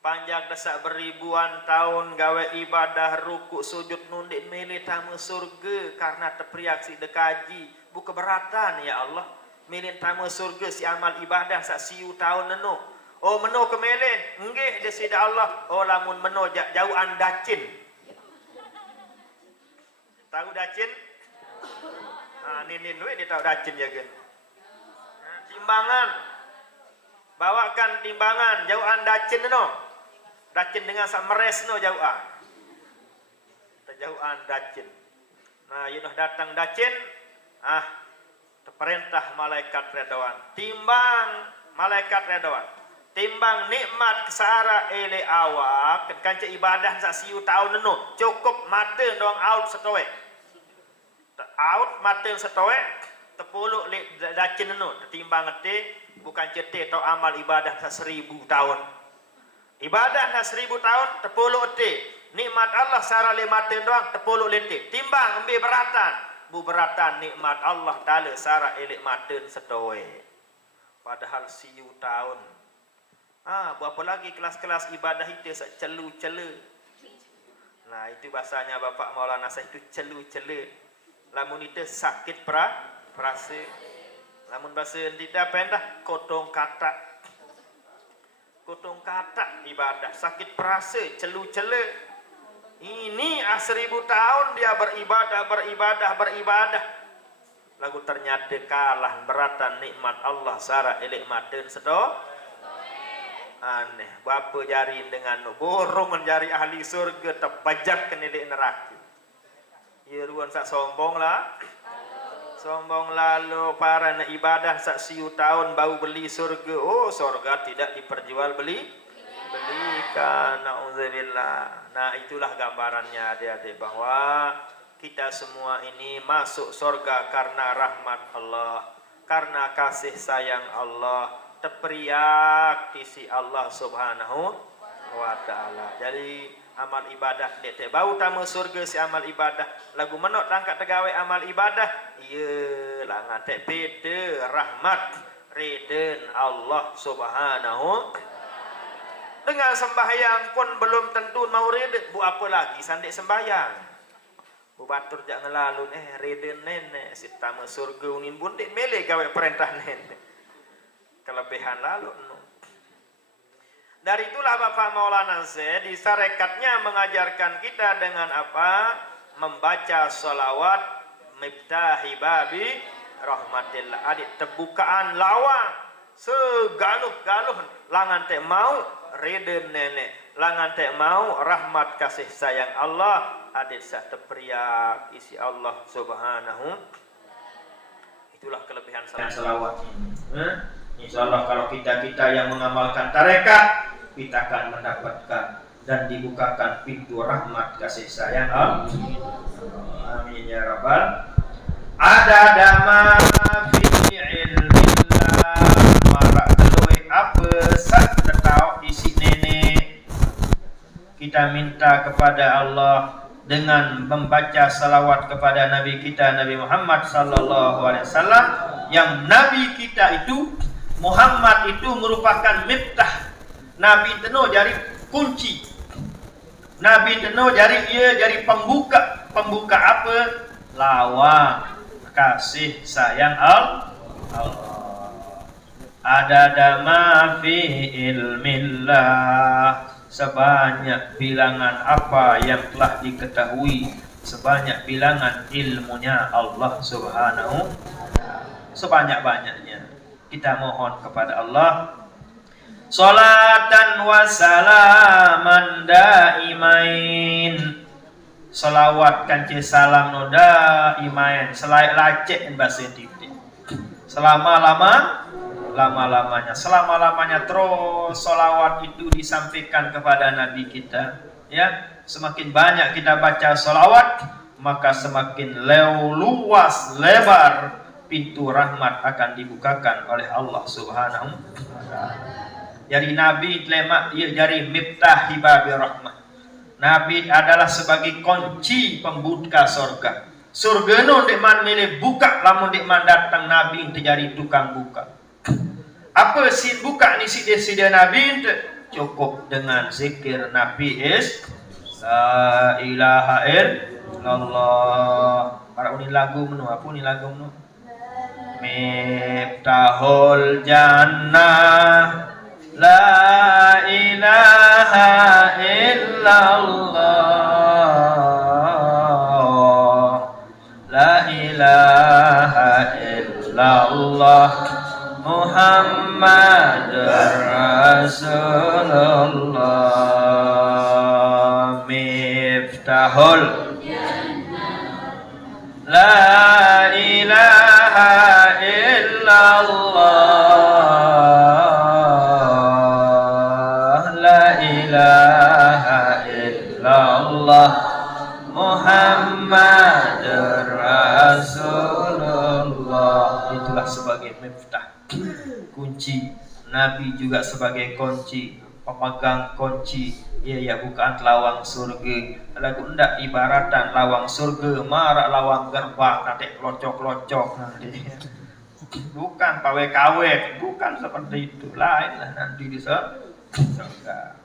Panjang desak beribuan tahun gawe ibadah ruku sujud nundin milih tamu surga karena terpriak si dekaji bu keberatan ya Allah milih tamu surga si amal ibadah sak siu tahun nenu oh meno kemelen nggih desida Allah oh lamun meno jauhan dacin tahu dacin ninin we dia tahu dacin ya gen timbangan bawakan timbangan jauhan dacin neno dacin dengan sak meres no jauhan. Terjauhan dacin. Nah, yunah datang dacin, terperintah malaikat redwan. Timbang malaikat redwan. Timbang nikmat kesara ele awak kanca ibadah sak siu tahun nenu cukup mata doang out setowe. Out mata setowe tepuluk dacin nenu timbang ete bukan cete atau amal ibadah sak 1000 tahun. Ibadah na 1000 tahun tepuluh ete. Nikmat Allah sara lematen doang tepuluh lete. Timbang ambil beratan. Bu beratan nikmat Allah Taala sara elek maten setowe. Padahal siu tahun. Berapa lagi kelas-kelas ibadah itu sak celu-cele. Nah, itu bahasanya Bapak Maulana saya itu celu-cele. Lamun itu sakit perasa. Lamun bahasa tidak pendah kotong kata. Kotong kata ibadah sakit perasa celu-cele ini 1000 tahun dia beribadah lagu ternyata kalah beratan nikmat Allah sara elek maten sedo aneh bapa jari dengan borong menjari ahli surga terbajak ke nilai neraka ya ruan sak sombong lah sombong lalu para na ibadah sak siu tahun bau beli surga. Oh, surga tidak diperjual belikan. Nauzubillah. Nah, itulah gambarannya adik-adik bahwa kita semua ini masuk surga karena rahmat Allah, karena kasih sayang Allah, terperiak isi Allah Subhanahu wa taala. Jadi amal ibadah dek bau tamu surga si amal ibadah lagu menok tangkat tegawe amal ibadah iya lah ngate beda rahmat reden Allah Subhanahu dengan sembahyang pun belum tentu mau reden bu apa lagi sandik sembahyang bu batur jak ngelalun reden nenek si tamu surga unin bundik mele gawe perintah nenek kelebihan lalu no. Dari itulah Bapak Maulana Z di sarekatnya mengajarkan kita dengan apa? Membaca sholawat miftahi babi rahmatillah. Adik terbukaan lawang segaluh-galuh langan teh mau reden nenek, langan teh mau rahmat kasih sayang Allah. Adik sak terperiak isi Allah Subhanahu. Itulah kelebihan sholawat ini. Insyaallah kalau kita yang mengamalkan tarekat kita akan mendapatkan dan dibukakan pintu rahmat kasih sayang Allah. Amin ya rabbal. Ada dama fi ilmillah marak teloi apa sak tetau isi nenek. Kita minta kepada Allah dengan membaca salawat kepada Nabi kita Nabi Muhammad sallallahu alaihi wasallam, yang Nabi kita itu Muhammad itu merupakan miftah. Nabi teno jadi kunci. Nabi teno jadi pembuka. Pembuka apa? Lawang kasih sayang Allah. Adada ma fi ilmillah, sebanyak bilangan apa yang telah diketahui, sebanyak bilangan ilmunya Allah Subhanahu, sebanyak-banyaknya kita mohon kepada Allah. Salatan wa salaman daimain, salawat kanci salam no daimain, selaik lacek bahasa titik, lama-lamanya, selama-lamanya terus salawat itu disampaikan kepada Nabi kita. Ya, semakin banyak kita baca salawat, maka semakin luas lebar pintu rahmat akan dibukakan oleh Allah Subhanahu wa taala. Jadi Nabi lemak dia jadi miftah hibabi rahmah. Nabi adalah sebagai kunci pembuka surga. Surga no dek man milih buka, lamun dek man datang Nabi terjadi tukang buka. Apa sih buka ni sida Nabi? Cukup dengan zikir Nabi la ilaha illallah. Para uni lagu menu apa ni lagu menu? Miftahul jannah la ilaha illallah, la ilaha illallah Muhammad Rasulullah. Miftahul la ilaha illallah, la ilaha illallah Muhammad Rasulullah. Itulah sebagai miftah, kunci. Nabi juga sebagai kunci, pemegang kunci. Ya bukan lawang surga. Lagu ndak ibaratan lawang surga, marak lawang gerbang nanti locok-locok nanti. Bukan pawe-kawe, bukan seperti itu. Lainlah nanti di surga.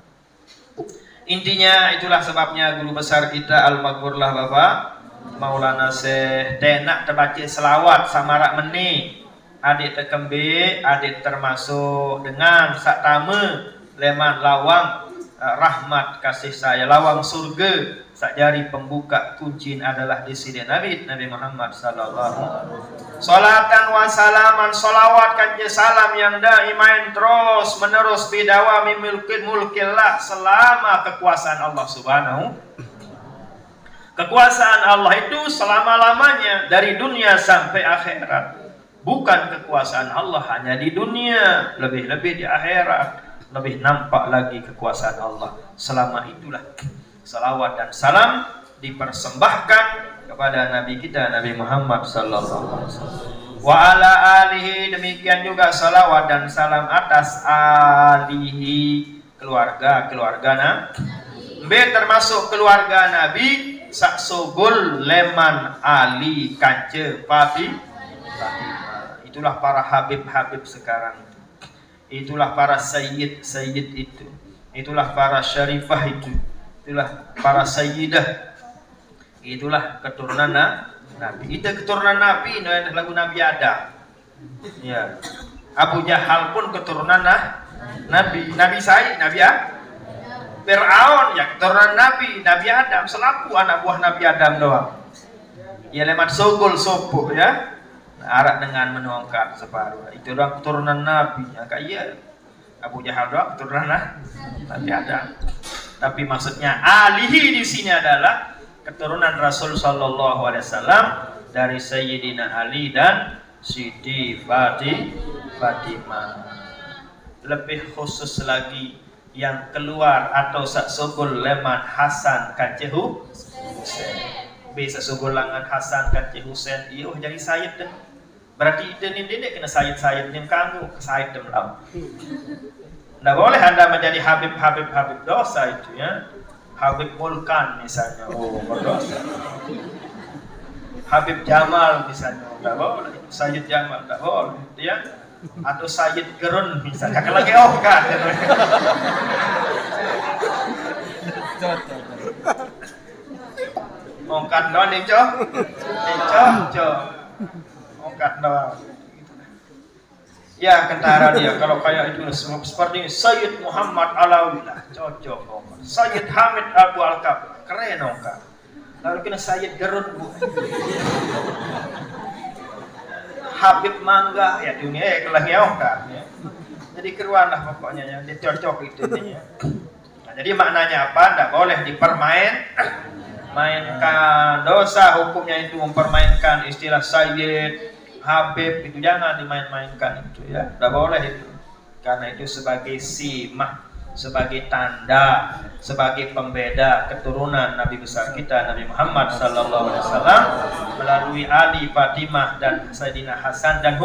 Intinya itulah sebabnya guru besar kita Al-Maghfurlah Bapak Maulana Syekh tenak terbaca selawat samarak meni. Adik terkembe, adik termasuk dengan saktama leman lawang rahmat kasih saya, lawang surga. Sakjari pembuka kunci adalah di sini Nabi Muhammad sallallahu alaihi wasallam. Salatan wa salaman, salawat kanji salam yang daimain terus menerus bidawami mulkillah, selama kekuasaan Allah Subhanahu. Kekuasaan Allah itu selama-lamanya dari dunia sampai akhirat. Bukan kekuasaan Allah hanya di dunia, lebih-lebih di akhirat. Lebih nampak lagi kekuasaan Allah. Selama itulah salawat dan salam dipersembahkan kepada Nabi kita Nabi Muhammad sallallahu alaihi wasallam. Wa ala alihi, demikian juga salawat dan salam atas alihi, keluarga Nabi. Termasuk keluarga Nabi saksogul leman ali kance Fatimah. Itulah para habib-habib sekarang. Itulah para sayyid itu. Itulah para syarifah itu. Itulah para sayyidah. Itulah keturunan Nabi. Itu keturunan Nabi, lagu Nabi Adam. Ya. Abu Jahal pun keturunan Nabi. Nabi Said, Nabi Fir'aun ya keturunan Nabi Adam, selaku anak buah Nabi Adam doang. Ya lemat sogol sopo ya. Arak dengan menongkar separuh. Itu doang keturunan Nabi. Ya kayak Abu Jahal doang keturunan Nabi Adam. Tapi maksudnya alihi di sini adalah keturunan Rasul sallallahu alaihi wasallam dari Sayyidina Ali dan Siti Fatimah. Lebih khusus lagi yang keluar atau saksogol leman Hasan kanceh Husain. Bisa sugulangan Hasan kanceh Husain. Iyo jadi sayyid dah. Berarti ini kena sayid nim kanggu sayid dem lam. Nggak boleh Anda menjadi Habib dosa itu ya. Habib Vulkan misalnya, berdosa. Habib Jamal misalnya, nggak boleh. Sayyid Jamal nggak boleh, ya. Atau Sayyid Gerun misalnya, kan lagi kan. Ongkat doang nih cok, ongkat doang. Ya kentara dia kalau kayak itu seperti Sayyid Muhammad Alawi lah, cocok. Sayyid Hamid Abu Alkab, keren ongkat. Lalu kena Sayyid Gerun bu. Habib Mangga ya dunia kelah ongkat. Ya. Jadi keruan lah pokoknya yang dia cocok itu ya. Nah, jadi maknanya apa? Tidak boleh mainkan dosa hukumnya itu mempermainkan istilah Sayyid Habib itu jangan dimain-mainkan itu ya, tidak boleh itu karena itu sebagai simah, sebagai tanda, sebagai pembeda keturunan Nabi besar kita Nabi Muhammad sallallahu alaihi wasallam melalui Ali, Fatimah dan Sayyidina Hasan dan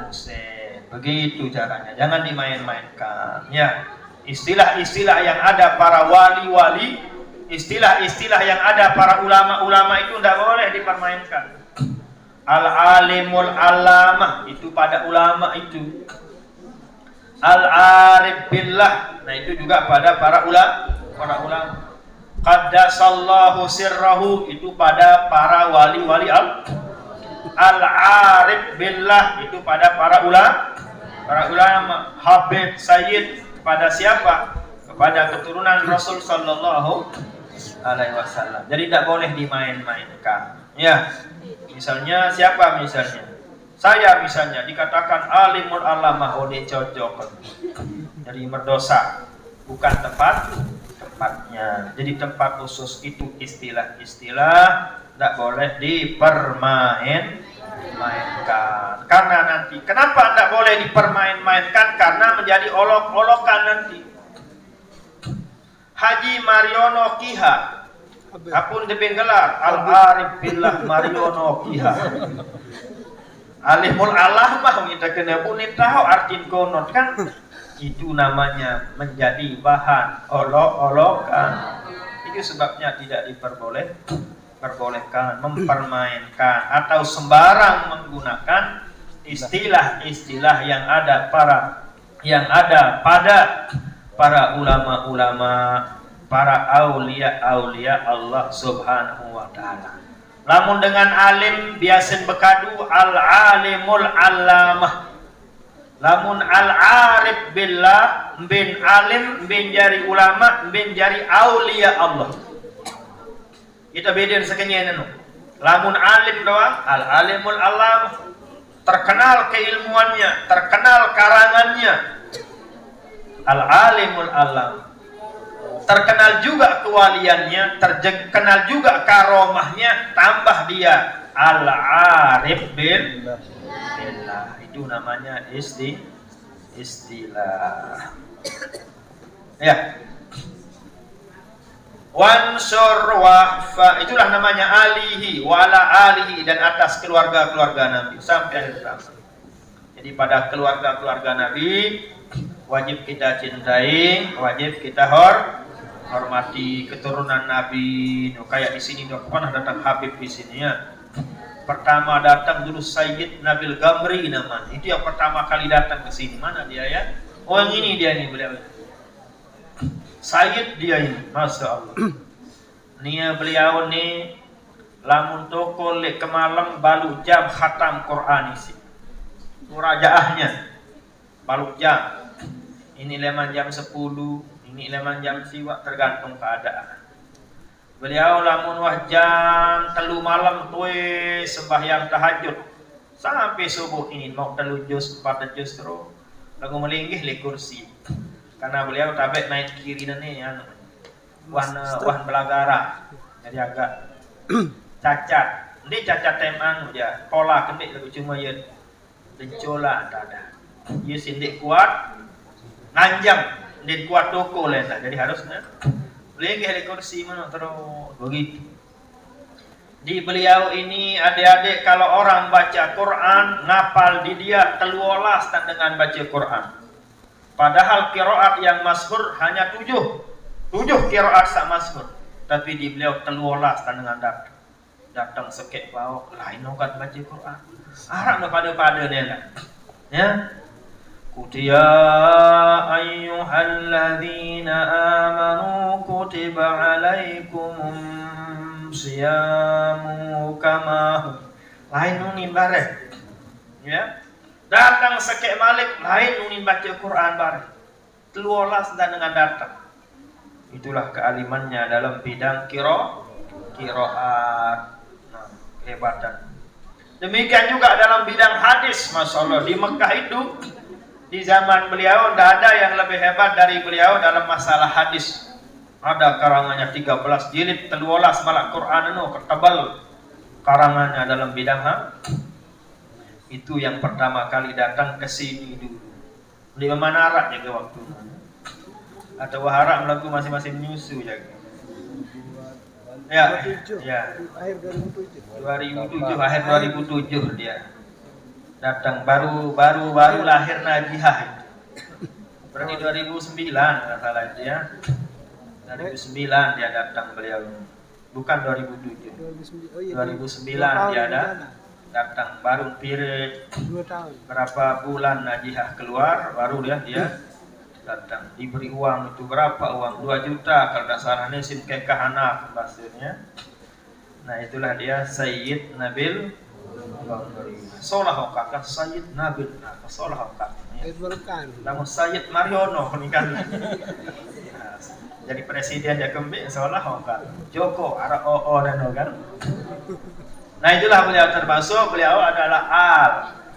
Husain. Begitu caranya, jangan dimain-mainkan ya. Istilah-istilah yang ada para wali-wali, istilah-istilah yang ada para ulama-ulama itu tidak boleh dipermainkan. Al-alimul alamah itu pada ulama itu. Al-arif billah, nah itu juga pada para ulama. Qaddasallahu sirrahu itu pada para wali-wali al-arif billah itu pada para ulama. Habib Sayyid kepada siapa? Kepada keturunan Rasul sallallahu alaihi wasallam. Jadi tidak boleh dimain-mainkan. Ya. Misalnya siapa misalnya? Saya misalnya dikatakan alimul alamah, dia cocok. Jadi berdosa, bukan tempatnya. Jadi tempat khusus itu istilah-istilah tidak boleh dipermainkan. Karena nanti, kenapa tidak boleh dipermain-mainkan? Karena menjadi olok-olokan nanti. Haji Mariono Kiha apun dibing gelar Al-Arif Billah Mariono Kiha. Alimul alamah kita kena bunyi tahu arti konot kan itu namanya menjadi bahan olok-olokan. Itu sebabnya tidak diperbolehkan mempermainkan atau sembarang menggunakan istilah-istilah yang ada pada para ulama-ulama, para aulia Allah subhanahu wa ta'ala. Lamun dengan alim biasa bekadu al-alimul alamah. Lamun al-arif billah bin alim bin jari ulama bin jari aulia Allah. Kita bedain sekenya nenu. Lamun alim doang al-alimul alamah. Terkenal keilmuannya, terkenal karangannya. Al-alimul alamah. Terkenal juga kewaliannya, terkenal juga karomahnya, tambah dia al-arif billah. Itu namanya istilah. Ya. Wansur wahfa, itulah namanya alihi wala alihi dan atas keluarga-keluarga Nabi sampai akhir zaman. Jadi pada keluarga-keluarga Nabi wajib kita cintai, wajib kita hormati keturunan Nabi. Kayak di sini pernah datang Habib di sini ya. Pertama datang dulu Sayyid Nabil Gamri namanya. Itu yang pertama kali datang ke sini. Mana dia ya? Oh yang ini dia nih beliau. Sayyid dia ini, Masya Allah. Nia beliau nih lamun toko lek kemalam balu jam khatam Quran isi. Murajaahnya balu jam. Ini leman jam 10, ini leman jam siwak tergantung keadaan. Beliau lamun wah jam 3 malam tuwe sembahyang tahajud sampai subuh ini mau 3 juz 4 juz terus lagu melinggih di kursi. Karena beliau tabek naik kiri nih anu. Wan belagara. Jadi agak cacat. Ini cacat temang ya. Pola kendik lagu cuma ya dencola ada. Ye sindik kuat nanjang di kuat toko lain. Jadi harusnya melinggih di kursi mana terus begitu. Di beliau ini adik-adik kalau orang baca Quran ngapal di dia 13 dengan baca Quran. Padahal qiraat yang masyhur hanya 7 qiraat sak masyhur. Tapi di beliau 13 dengan datang sekek bawah lain ukat baca Quran. Arab pada dia lah. Ya. Kutiya ayyuhalladzina amanu kutiba alaikumum siyamu kama lain nunin bareng. Ya. Datang sekek malik lain nunin baca Quran bareng. 13 dan dengan datang. Itulah kealimannya dalam bidang qiraat. Nah, kehebatan. Demikian juga dalam bidang hadis, Masya Allah. Di Mekah itu, di zaman beliau, tidak ada yang lebih hebat dari beliau dalam masalah hadis. Ada karangannya 13 jilid, 13 malah Quran itu ketebal karangannya dalam bidang itu yang pertama kali datang ke sini dulu. Di Manarak jaga waktu. Atau Waharap melaku masing-masing nyusu jaga. Ya, akhir 2007. Akhir 2007 dia datang baru lahir Najihah. Berarti 2009 nggak salah itu ya. 2009 dia datang beliau. Bukan 2007. 2009 dia datang baru period 2 tahun. Berapa bulan Najihah keluar baru dia datang. Diberi uang itu berapa uang? 2 juta kalau dasarnya sim kekah anak maksudnya. Nah itulah dia Sayyid Nabil Solah kakak Sayyid Nabil Solah kakak. Namun Sayyid Mariono kan. Jadi presiden ya kembali Solah kakak. Joko ara dan kan. Nah itulah beliau adalah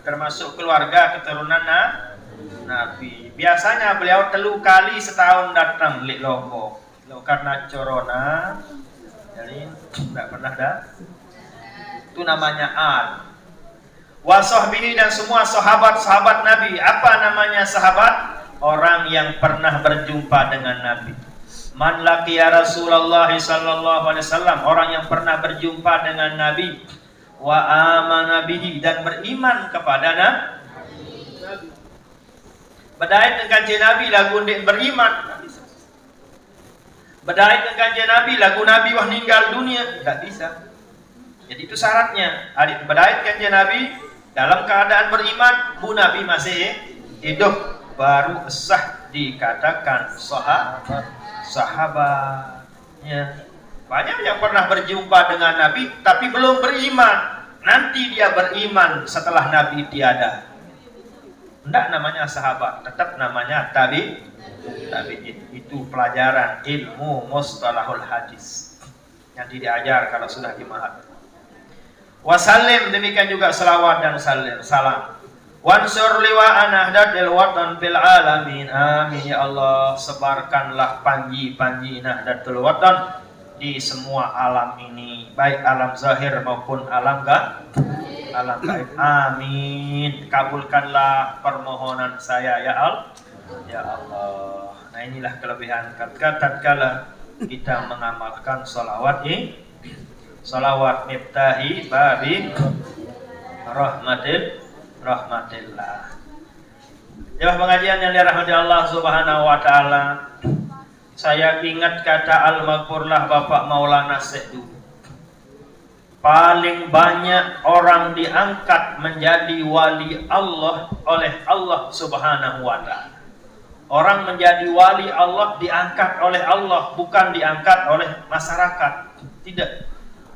termasuk keluarga keturunan Nabi. Biasanya beliau 3 kali setahun datang di Lombok. Karena corona, jadi tidak pernah itu namanya Wasahbihi dan semua sahabat-sahabat Nabi. Apa namanya sahabat? Orang yang pernah berjumpa dengan Nabi. Man laqiya Rasulullah sallallahu alaihi wasallam, orang yang pernah berjumpa dengan Nabi. Wa amana bihi dan beriman kepada Nabi. Bedait dengan kanjeng Nabi lagu ndik beriman. Bedait dengan kanjeng Nabi lagu Nabi wah meninggal dunia, tidak bisa. Jadi itu syaratnya. Adik bedait kanjeng Nabi dalam keadaan beriman, bu Nabi masih hidup baru sah dikatakan sahabat. Ya. Banyak yang pernah berjumpa dengan Nabi tapi belum beriman. Nanti dia beriman setelah Nabi tiada. Tidak namanya sahabat, tetap namanya tabi. Itu pelajaran ilmu mustalahul hadis yang diajar kalau sudah di ma'had. Wasallim, demikian juga salawat dan salam. Wansur liwa nahdlatil watan fil alamin. Amin ya Allah. Sebarkanlah panji-panji Nahdlatul Watan di semua alam ini, baik alam zahir maupun alam gaib. Amin. Kabulkanlah permohonan saya ya Allah. Nah inilah kelebihan tatkala kita mengamalkan salawat ini. Salawat miftahi babi rahmatillah. Jemaah pengajian yang dirahmati Allah Subhanahu wa taala. Saya ingat kata al-maghfurlah Bapak Maulana Syekh dulu. Paling banyak orang diangkat menjadi wali Allah oleh Allah Subhanahu wa taala. Orang menjadi wali Allah diangkat oleh Allah, bukan diangkat oleh masyarakat. Tidak.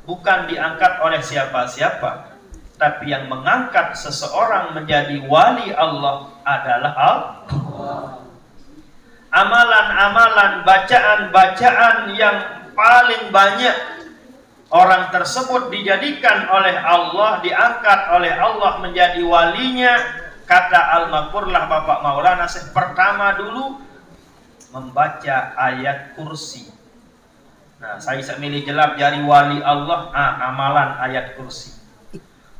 Bukan diangkat oleh siapa-siapa. Tapi yang mengangkat seseorang menjadi wali Allah adalah Allah. Amalan-amalan, bacaan-bacaan yang paling banyak orang tersebut dijadikan oleh Allah, diangkat oleh Allah menjadi walinya. Kata al-maghfurlah Bapak Maulana Syekh, pertama dulu membaca ayat kursi. Nah, saya milih jelap jari wali Allah, amalan ayat kursi.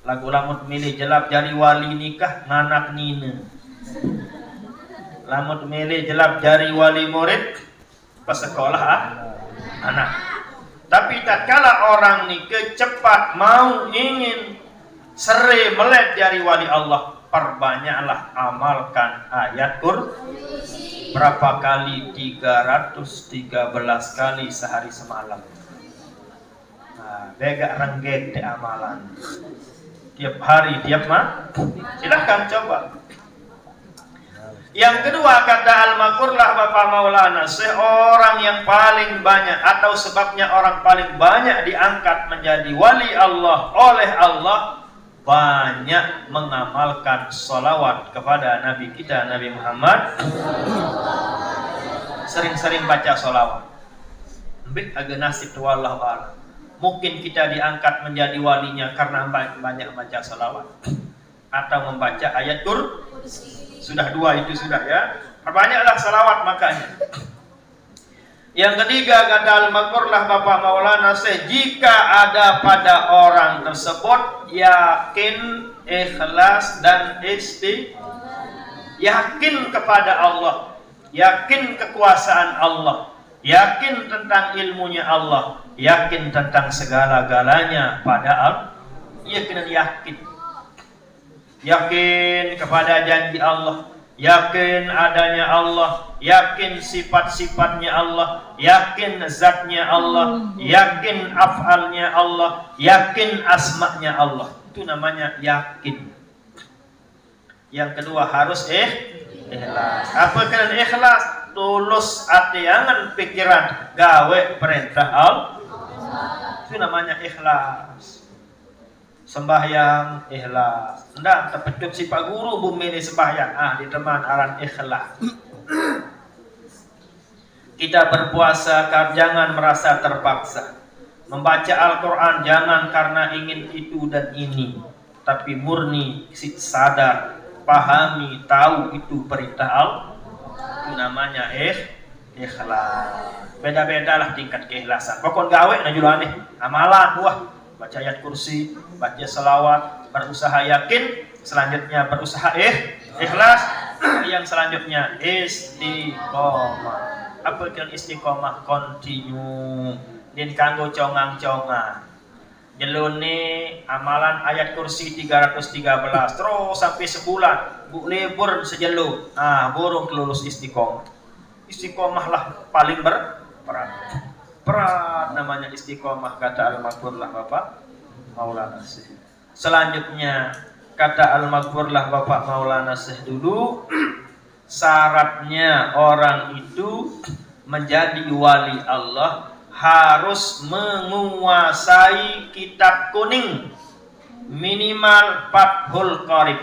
Lagu lamut milih jelap jari wali nikah nganak nina. Lamut milih jelap jari wali murid pas sekolah anak. Tapi tatkala orang ni kecepat mau ingin sere melek dari wali Allah, perbanyaklah amalkan ayat kursi. Berapa kali? 313 kali sehari semalam. Nah, begak renggek di amalan. Tiap hari, tiap silahkan coba. Yang kedua, kata Al-Makurlah Bapak Maulana, seorang yang paling banyak atau sebabnya orang paling banyak diangkat menjadi wali Allah oleh Allah, banyak mengamalkan salawat kepada Nabi kita Nabi Muhammad. Sering-sering baca salawat. Agak nasib wallahu a'lam. Mungkin kita diangkat menjadi walinya karena banyak baca salawat atau membaca ayat kursi. Sudah dua itu sudah ya. Perbanyaklah salawat makanya. Yang ketiga, kata Al-Makurlah Bapak Maulana, jika ada pada orang tersebut yakin, ikhlas dan yakin kepada Allah, yakin kekuasaan Allah, yakin tentang ilmunya Allah, yakin tentang segala-galanya pada Allah. Yakin kepada janji Allah, yakin adanya Allah, yakin sifat-sifatnya Allah, yakin zatnya Allah, yakin af'alnya Allah, yakin asma'nya Allah. Itu namanya yakin. Yang kedua harus ikhlas. Apa kan ikhlas? Tulus atiangan pikiran gawe perintah Allah. Itu namanya ikhlas. Sembahyang ikhlas. Ndak terpecut si Pak Guru bumi ini sembahyang. Di teman aran ikhlas. Kita berpuasa jangan merasa terpaksa. Membaca Al-Quran jangan karena ingin itu dan ini, tapi murni sadar, pahami, tahu itu perintah Allah. Itu namanya ikhlas. Beda-beda lah tingkat keikhlasan. Pokok gawe najulane amalan wah. Baca ayat kursi, baca selawat, berusaha yakin, selanjutnya berusaha ikhlas, yang selanjutnya istiqomah. Apa kan istiqomah? Continue. Dan kanggo congang-congang. Jelone amalan ayat kursi 313 terus sampai sebulan. Bu lebur sejelo. Burung kelulus istiqomah. Istiqomah lah paling berat namanya istiqomah, kata Al-Maghfurlah Bapak Maulana Syekh. Selanjutnya kata Al-Maghfurlah Bapak Maulana Syekh dulu, syaratnya orang itu menjadi wali Allah harus menguasai kitab kuning minimal Fathul Qorib.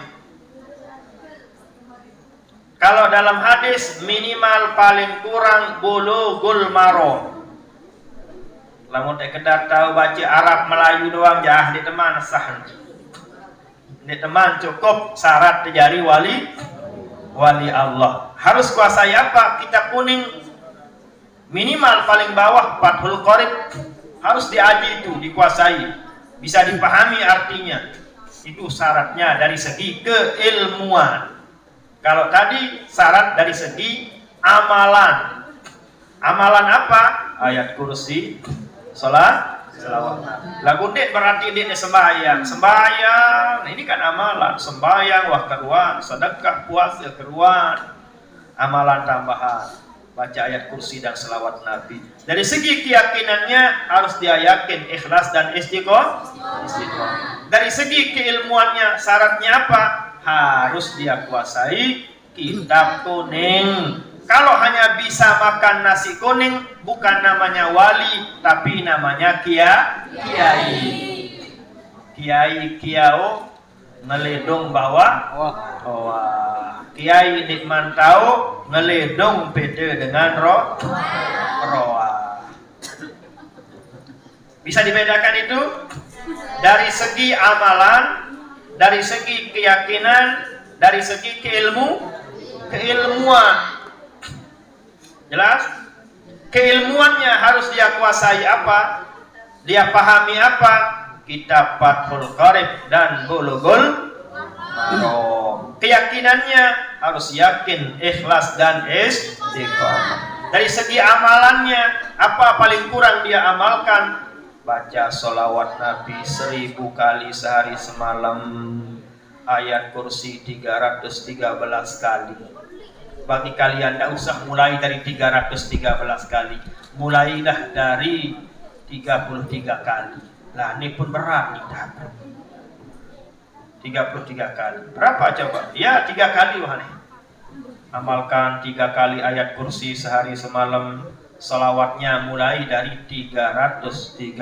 Kalau dalam hadis minimal paling kurang Bulughul Maram. Lamun kedar tahu baca Arab Melayu doang di teman sah. Di teman cukup syarat menjadi wali Allah. Harus kuasai apa? Kitab kuning minimal paling bawah Fathul Qorib. Harus diaji itu, dikuasai. Bisa dipahami artinya. Itu syaratnya dari segi keilmuan. Kalau tadi syarat dari segi amalan. Amalan apa? Ayat kursi, salat, selawat. Lagu dek berarti dia sembahyang. Sembahyang, ini kan amalan. Sembahyang, wah keruan, sedekah, puasa keruan. Amalan tambahan. Baca ayat kursi dan selawat Nabi. Dari segi keyakinannya harus dia yakin, ikhlas dan istiqomah. Dari segi keilmuannya syaratnya apa? Harus dia kuasai kitab kuning. Kalau hanya bisa makan nasi kuning, bukan namanya wali, tapi namanya kiai. Kiai ngeledong bawa. Kiai nikmantau ngeledong beda dengan roa. Bisa dibedakan itu dari segi amalan, dari segi keyakinan, dari segi keilmuan. Jelas? Keilmuannya harus dia kuasai apa? Dia pahami apa? Kitab Fathul Qorib dan Bulughul Maram. Keyakinannya harus yakin, ikhlas dan istiqomah. Dari segi amalannya, apa paling kurang dia amalkan? Baca sholawat Nabi 1000 kali sehari semalam, ayat kursi 313 kali. Bagi kalian tidak usah mulai dari 313 kali, mulailah dari 33 kali. Lah ini pun berat nih, 33 kali. Berapa coba? Ya 3 kali wah nih. Amalkan 3 kali ayat kursi sehari semalam. Salawatnya mulai dari 313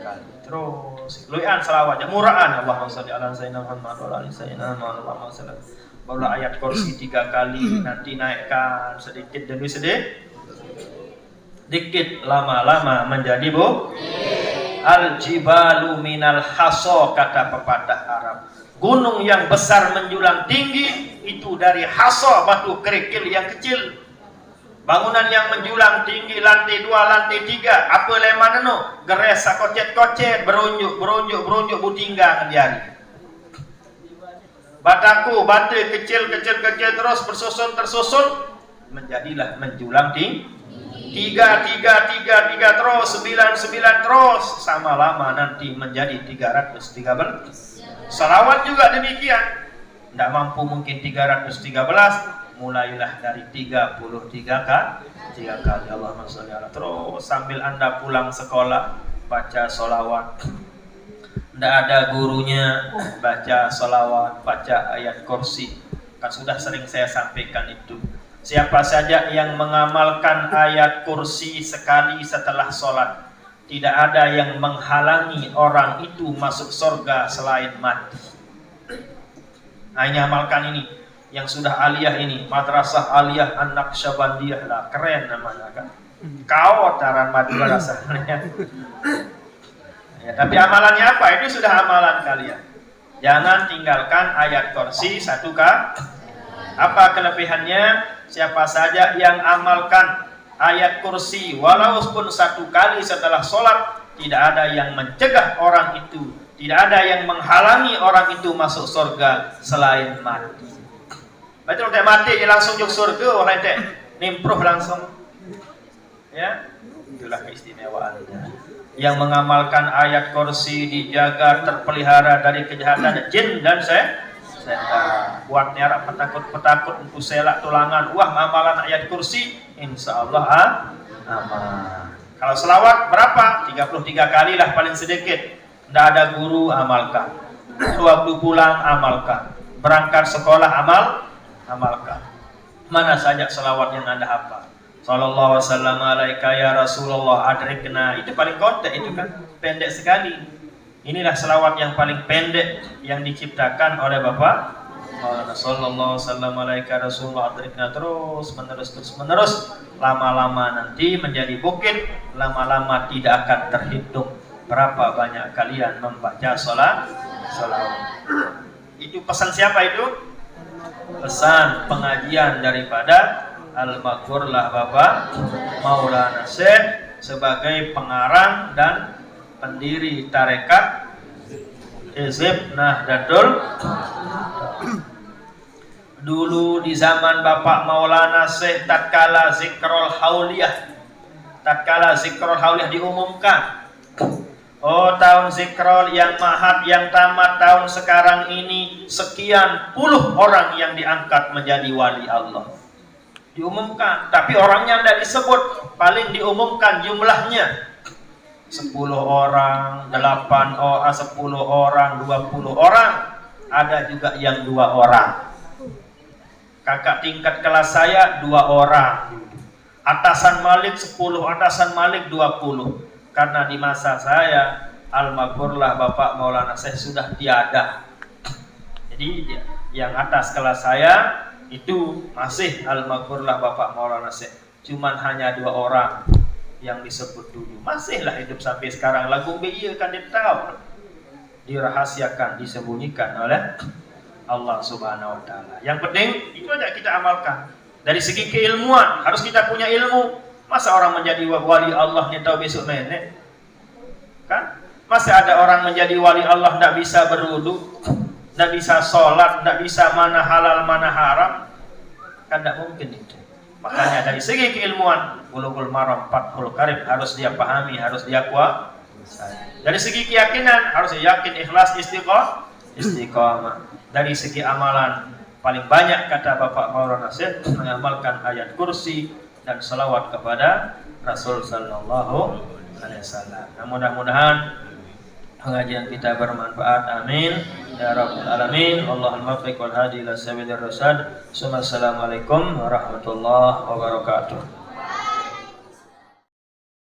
kali. Terus luian salawatnya muraan. Allahumma sholli ala sayyidina Muhammad wa ala ali sayyidina Muhammad. Allahumma sholli. Barulah ayat kursi 3 kali, nanti naikkan sedikit demi sedikit, lama-lama menjadi al-jibalu minal haso, kata pepatah Arab. Gunung yang besar menjulang tinggi itu dari haso, batu kerikil yang kecil. Bangunan yang menjulang tinggi lantai 2, lantai 3, apa leman anu, geres kocet-kocet, berunjuk butingga ngediari. Bataku, batu kecil terus tersusun menjadilah menjulang tinggi. 3 terus 9 terus, sama lama nanti menjadi 313. Salawat juga demikian. Tidak mampu mungkin 313, mulailah dari 33 kali. Allahumma sholli ala. Terus sambil Anda pulang sekolah baca sholawat. Tidak ada gurunya, baca sholawat, baca ayat kursi. Kan sudah sering saya sampaikan itu. Siapa saja yang mengamalkan ayat kursi sekali setelah sholat, tidak ada yang menghalangi orang itu masuk surga selain mati. Nah ini amalkan ini. Yang sudah aliyah ini, Madrasah Aliyah An-Naqsyabandiyah lah, keren namanya kan. Kau taran Madura rasanya. Ya, tapi amalannya apa? Itu sudah amalan kalian. Jangan tinggalkan ayat kursi 1 kali. Apa kelebihannya? Siapa saja yang amalkan ayat kursi walaupun 1 kali setelah sholat, tidak ada yang mencegah orang itu, tidak ada yang menghalangi orang itu masuk surga selain mati. Betul tak mati dia langsung masuk surga, orang tak nimproh langsung. Ya, itulah keistimewaannya. Yang mengamalkan ayat kursi dijaga terpelihara dari kejahatan jin dan setan. Buat nyarap petakut untuk selak tulangan. Wah, amalan ayat kursi insyaallah aman. Kalau selawat berapa? 33 kali lah paling sedikit. Tidak ada guru, amalkan. Waktu pulang, amalkan. Berangkat sekolah, amalkan. Mana saja selawat yang Anda hafal. Sallallahu wasallam alaika ya Rasulullah adrikna. Itu paling konteks itu kan, pendek sekali. Inilah selawat yang paling pendek yang diciptakan oleh Bapak Maulana. Sallallahu wasallam alaika Rasulullah adrikna, terus menerus. Lama-lama nanti menjadi bukit, lama-lama tidak akan terhitung berapa banyak kalian membaca salawat. Itu pesan siapa itu? Pesan pengajian daripada Al-Maghfurlah Bapak Maulana Syekh sebagai pengarang dan pendiri tarekat Hizib Nahdlatul. Dulu di zaman Bapak Maulana Syekh tatkala Zikrul Hauliyah diumumkan, tahun Zikrul yang mahat yang tamat tahun sekarang ini, sekian puluh orang yang diangkat menjadi wali Allah. Diumumkan, tapi orangnya tidak disebut, paling diumumkan jumlahnya 10 orang, 8 orang, 10 orang, 20 orang, ada juga yang 2 orang. Kakak tingkat kelas saya 2 orang, atasan Malik 10, atasan Malik 20. Karena di masa saya Al-Maghfurlah Bapak Maulana Syekh sudah tiada. Jadi yang atas kelas saya itu masih Al-Maghfurlah Bapak Maulana Syekh, cuman hanya 2 orang yang disebut dulu, masihlah hidup sampai sekarang. Lagu BI kan ditahu, dirahasiakan, disembunyikan oleh Allah Subhanahu wa Ta'ala. Yang penting itu aja kita amalkan. Dari segi keilmuan harus kita punya ilmu. Masa orang menjadi wali Allah dia tahu besok nenek? Kan? Masa ada orang menjadi wali Allah tidak bisa berwudu, tidak bisa sholat, tidak bisa mana halal mana haram? Kan tidak mungkin itu. Makanya dari segi keilmuan Bulughul Maram Fathul Qarib harus dia pahami, harus dia kuasai. Dari segi keyakinan harus dia yakin, ikhlas, istiqomah. Dari segi amalan paling banyak kata Bapak Maulana Syekh mengamalkan ayat kursi dan salawat kepada Rasul Sallallahu Alaihi Wasallam. Nah, mudah-mudahan pengajian kita bermanfaat. Amin ya rabbal alamin. Allahul muwaffiq wal hadi ila sabilir rasyad. Assalamualaikum warahmatullahi wabarakatuh.